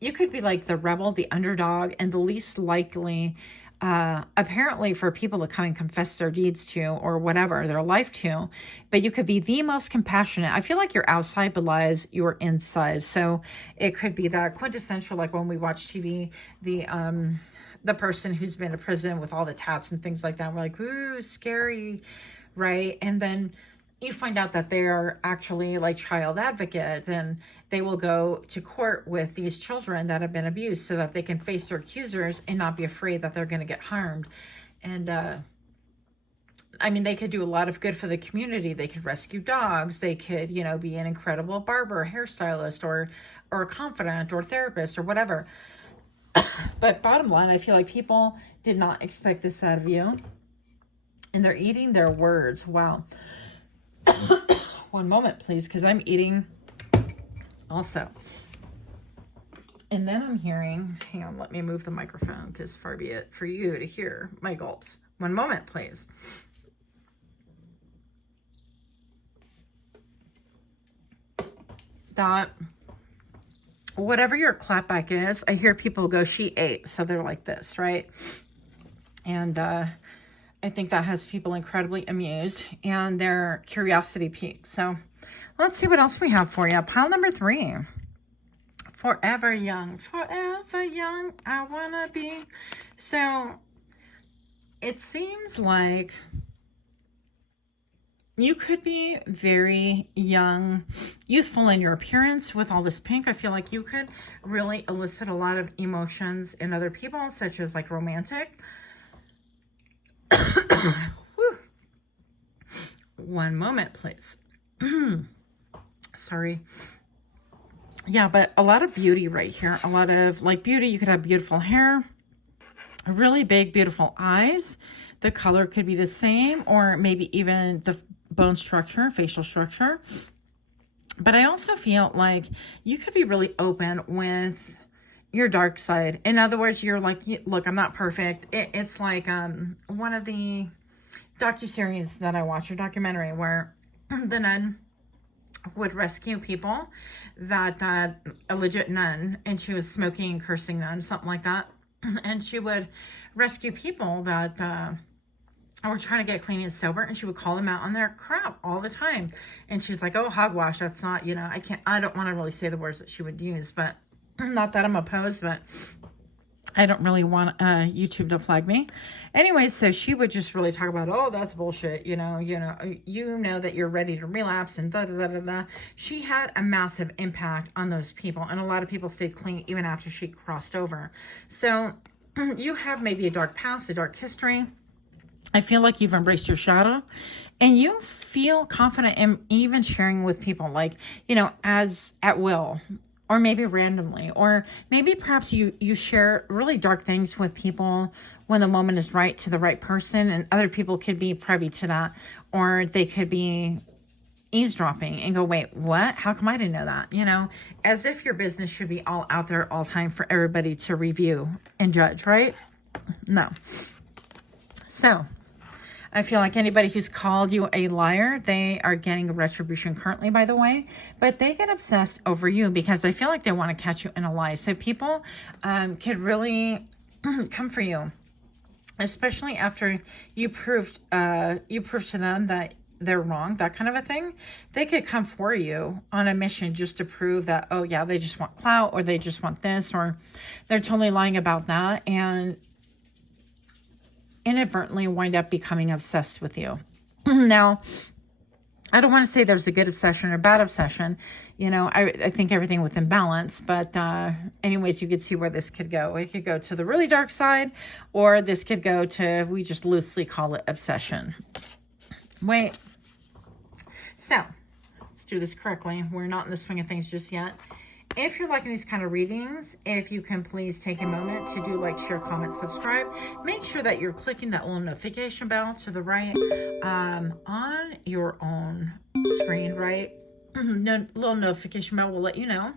You could be like the rebel, the underdog, and the least likely, apparently, for people to come and confess their deeds to or whatever, their life to. But you could be the most compassionate. I feel like your outside belies your inside. So it could be that quintessential, like when we watch TV, the person who's been to prison with all the tats and things like that. We're like, ooh, scary, right? And then you find out that they're actually like child advocates and they will go to court with these children that have been abused so that they can face their accusers and not be afraid that they're going to get harmed. And I mean, they could do a lot of good for the community. They could rescue dogs. They could, be an incredible barber, hairstylist, or a confidant or therapist or whatever. But bottom line, I feel like people did not expect this out of you. And they're eating their words. Wow. One moment, please, because I'm eating also. And then I'm hearing, hang on, let me move the microphone because far be it for you to hear my gulps. One moment, please. That, whatever your clapback is, I hear people go, she ate. So they're like this, right? And I think that has people incredibly amused and their curiosity peaks. So let's see what else we have for you. Pile number 3. Forever young, I want to be. So it seems like you could be very young, youthful in your appearance with all this pink. I feel like you could really elicit a lot of emotions in other people, such as like romantic. One moment, please. Sorry. Yeah, but a lot of beauty right here. A lot of like beauty. You could have beautiful hair, really big, beautiful eyes. The color could be the same, or maybe even the bone structure, facial structure. But I also feel like you could be really open with your dark side. In other words, you're like, look, I'm not perfect. It's like one of the docuseries that I watch, or documentary, where the nun would rescue people that a legit nun, and she was smoking and cursing nun, something like that. And she would rescue people that were trying to get clean and sober, and she would call them out on their crap all the time. And she's like, oh, hogwash, that's not, I don't want to really say the words that she would use, but not that I'm opposed, but I don't really want YouTube to flag me. Anyway, so she would just really talk about, oh, that's bullshit. You know that you're ready to relapse and da da da da da. She had a massive impact on those people, and a lot of people stayed clean even after she crossed over. So you have maybe a dark past, a dark history. I feel like you've embraced your shadow, and you feel confident in even sharing with people, like, as at will. Or maybe randomly, or maybe perhaps you share really dark things with people when the moment is right to the right person, and other people could be privy to that, or they could be eavesdropping and go, wait, what? How come I didn't know that? As if your business should be all out there all the time for everybody to review and judge, right? No. So I feel like anybody who's called you a liar, they are getting a retribution currently, by the way, but they get obsessed over you because they feel like they want to catch you in a lie. So people could really come for you, especially after you proved to them that they're wrong, that kind of a thing. They could come for you on a mission just to prove that, oh yeah, they just want clout, or they just want this, or they're totally lying about that, and inadvertently wind up becoming obsessed with you. Now, I don't want to say there's a good obsession or bad obsession. You know, I think everything within balance. But anyways, you could see where this could go. It could go to the really dark side, or this could go to, we just loosely call it obsession. Wait. So, let's do this correctly. We're not in the swing of things just yet. If you're liking these kind of readings, if you can please take a moment to do like, share, comment, subscribe. Make sure that you're clicking that little notification bell to the right on your own screen, right? No, little notification bell will let you know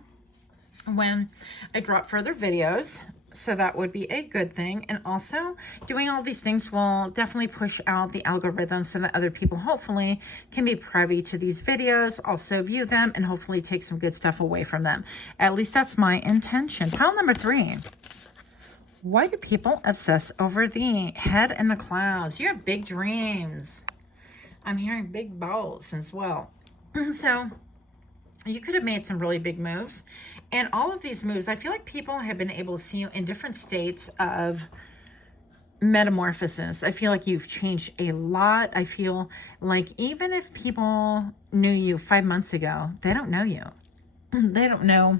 when I drop further videos. So that would be a good thing. And also, doing all these things will definitely push out the algorithm so that other people hopefully can be privy to these videos, also view them, and hopefully take some good stuff away from them. At least that's my intention. Pile number 3. Why do people obsess over the head in the clouds? You have big dreams. I'm hearing big balls as well. So you could have made some really big moves. And all of these moves, I feel like people have been able to see you in different states of metamorphosis. I feel like you've changed a lot. I feel like even if people knew you 5 months ago, they don't know you. They don't know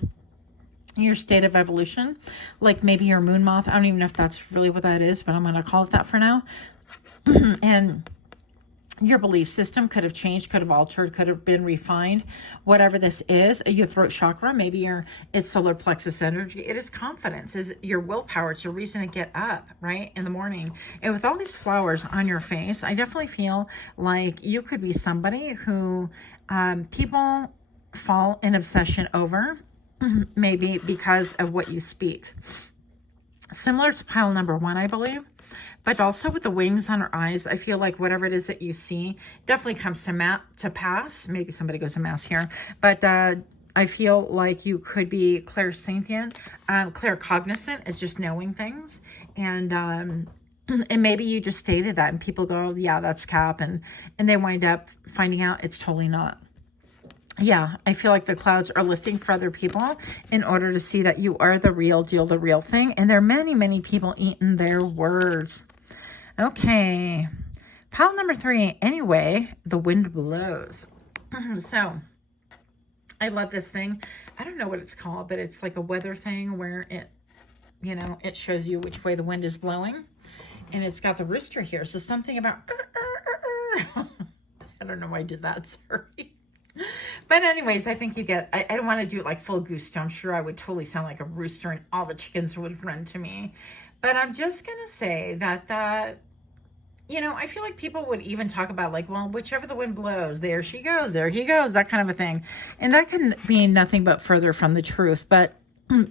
your state of evolution. Like maybe your moon moth. I don't even know if that's really what that is, but I'm going to call it that for now. And your belief system could have changed, could have altered, could have been refined. Whatever this is, your throat chakra, maybe it's solar plexus energy. It is confidence, is your willpower. It's your reason to get up, right, in the morning. And with all these flowers on your face, I definitely feel like you could be somebody who people fall in obsession over, maybe because of what you speak. Similar to pile number 1, I believe. But also with the wings on her eyes, I feel like whatever it is that you see definitely comes to pass. Maybe somebody goes to mass here. But I feel like you could be clairsentient. Claircognizant is just knowing things. And maybe you just stated that and people go, yeah, that's cap. And they wind up finding out it's totally not. Yeah, I feel like the clouds are lifting for other people in order to see that you are the real deal, the real thing. And there are many, many people eating their words. Okay. Pile number 3. Anyway, the wind blows. So, I love this thing. I don't know what it's called, but it's like a weather thing where it, you know, it shows you which way the wind is blowing. And it's got the rooster here. So, something about... I don't know why I did that. Sorry. But anyways, I think you get, I don't want to do it like full gusto. I'm sure I would totally sound like a rooster and all the chickens would run to me. But I'm just going to say that, you know, I feel like people would even talk about like, well, whichever the wind blows, there she goes, there he goes, that kind of a thing. And that can be nothing but further from the truth. But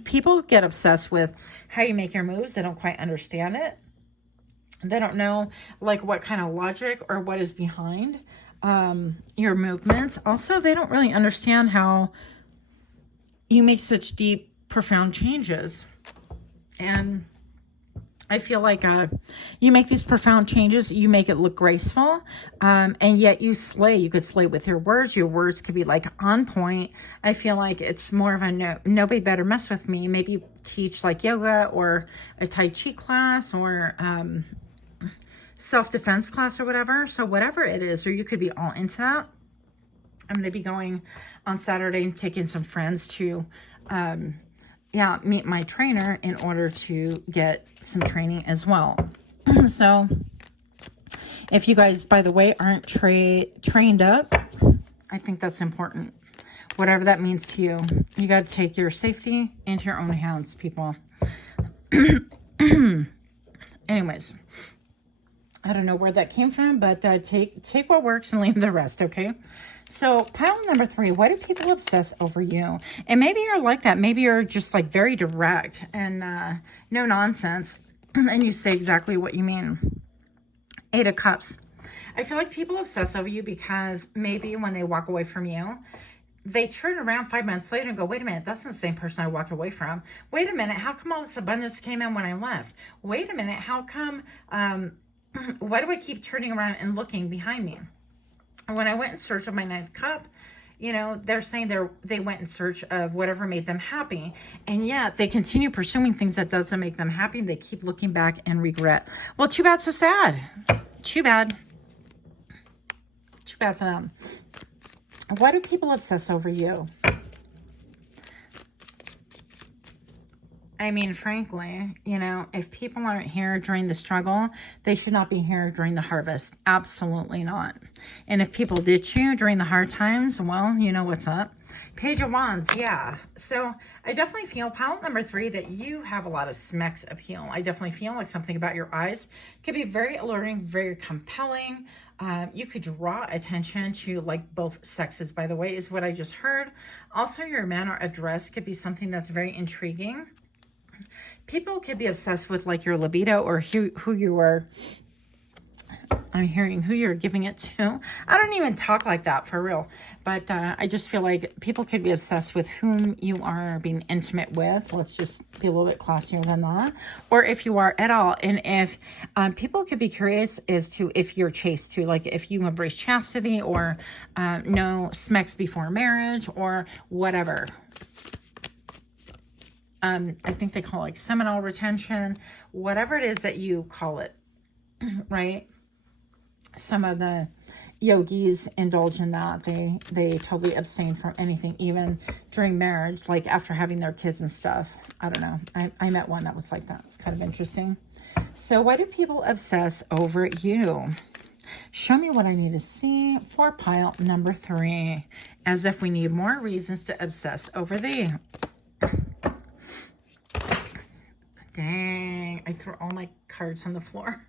people get obsessed with how you make your moves. They don't quite understand it. They don't know like what kind of logic or what is behind your movements. Also, they don't really understand how you make such deep, profound changes. And I feel like you make these profound changes, you make it look graceful, and yet you slay. You could slay with your words. Your words could be like on point. I feel like it's more of a nobody better mess with me. Maybe you teach like yoga or a Tai Chi class or self-defense class or whatever. So whatever it is, or you could be all into that. I'm going to be going on Saturday and taking some friends to meet my trainer in order to get some training as well. So if you guys, by the way, aren't trained up, I think that's important. Whatever that means to you, you got to take your safety into your own hands, people. Anyways, I don't know where that came from, but take what works and leave the rest, okay? So pile number 3, why do people obsess over you? And maybe you're like that. Maybe you're just like very direct and no nonsense. And you say exactly what you mean. 8 of Cups. I feel like people obsess over you because maybe when they walk away from you, they turn around 5 months later and go, wait a minute, that's not the same person I walked away from. Wait a minute, how come all this abundance came in when I left? Wait a minute, how come, why do I keep turning around and looking behind me? when I went in search of my ninth cup, you know, they're saying they went in search of whatever made them happy. And yet they continue pursuing things that doesn't make them happy. They keep looking back and regret. Well, too bad, so sad. Too bad. Too bad for them. Why do people obsess over you? I mean, frankly, you know, if people aren't here during the struggle, they should not be here during the harvest. Absolutely not. And if people ditch you during the hard times, well, you know what's up. Page of Wands, yeah. So I definitely feel, pile number 3, that you have a lot of Smex appeal. I definitely feel like something about your eyes could be very alluring, very compelling. You could draw attention to like both sexes, by the way, is what I just heard. Also, your manner of dress could be something that's very intriguing. People could be obsessed with like your libido or who you are. I'm hearing who you're giving it to. I don't even talk like that for real. But I just feel like people could be obsessed with whom you are being intimate with. Let's just be a little bit classier than that. Or if you are at all. And if people could be curious as to if you're chaste too. Like if you embrace chastity or no smex before marriage or whatever. I think they call it like seminal retention, whatever it is that you call it, right? Some of the yogis indulge in that. They totally abstain from anything, even during marriage, like after having their kids and stuff. I don't know. I met one that was like that. It's kind of interesting. So why do people obsess over you? Show me what I need to see for pile number 3, as if we need more reasons to obsess over thee. Dang, I threw all my cards on the floor.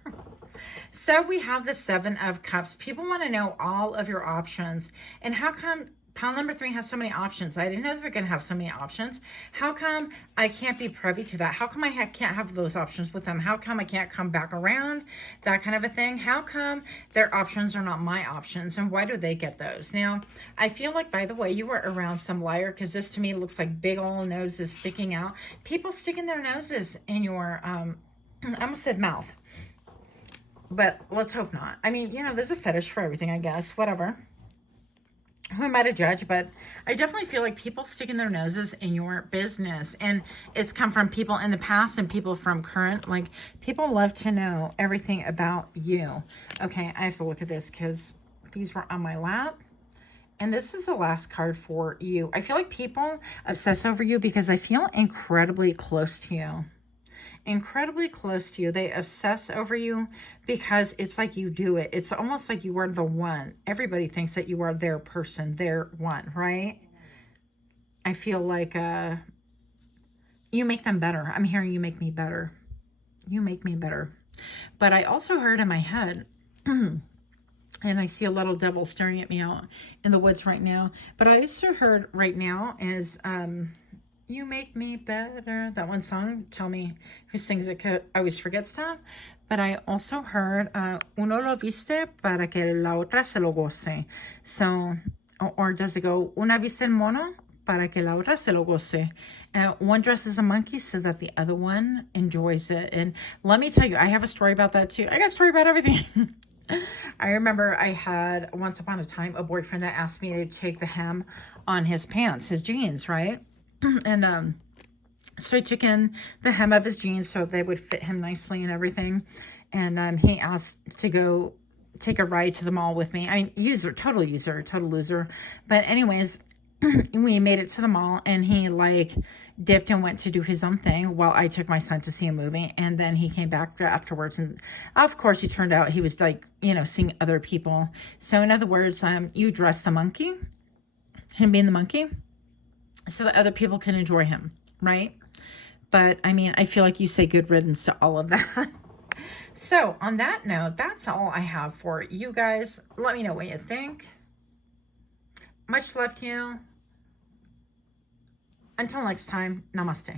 So we have the 7 of Cups. People want to know all of your options. And how come pile number 3 has so many options? I didn't know they were going to have so many options. How come I can't be privy to that? How come I can't have those options with them? How come I can't come back around? That kind of a thing. How come their options are not my options? And why do they get those? Now, I feel like, by the way, you were around some liar, because this to me looks like big old noses sticking out. People sticking their noses in your, I almost said mouth. But let's hope not. I mean, you know, there's a fetish for everything, I guess. Whatever. Who am I to judge? But I definitely feel like people sticking their noses in your business. And it's come from people in the past and people from current. Like, people love to know everything about you. Okay, I have to look at this because these were on my lap. And this is the last card for you. I feel like people obsess over you because I feel incredibly close to you. Incredibly close to you. They obsess over you because it's like you do it. It's almost like you are the one. Everybody thinks that you are their person, their one, right? I feel like you make them better. I'm hearing you make me better. You make me better. But I also heard in my head, and I see a little devil staring at me out in the woods right now. But I also heard right now is... You make me better. That one song. Tell me who sings it. I always forget stuff. But I also heard uno lo viste para que la otra se lo goce. So, or does it go una viste el mono para que la otra se lo goce? One dresses a monkey so that the other one enjoys it. And let me tell you, I have a story about that too. I got a story about everything. I remember I had once upon a time a boyfriend that asked me to take the hem on his pants, his jeans, right? And so I took in the hem of his jeans so they would fit him nicely and everything. And he asked to go take a ride to the mall with me. I mean, total loser. But anyways, we made it to the mall and he like dipped and went to do his own thing while I took my son to see a movie. And then he came back afterwards. And of course, he turned out he was like, you know, seeing other people. So in other words, you dress the monkey, him being the monkey, so that other people can enjoy him, right? But, I mean, I feel like you say good riddance to all of that. So, on that note, that's all I have for you guys. Let me know what you think. Much love to you. Until next time, namaste.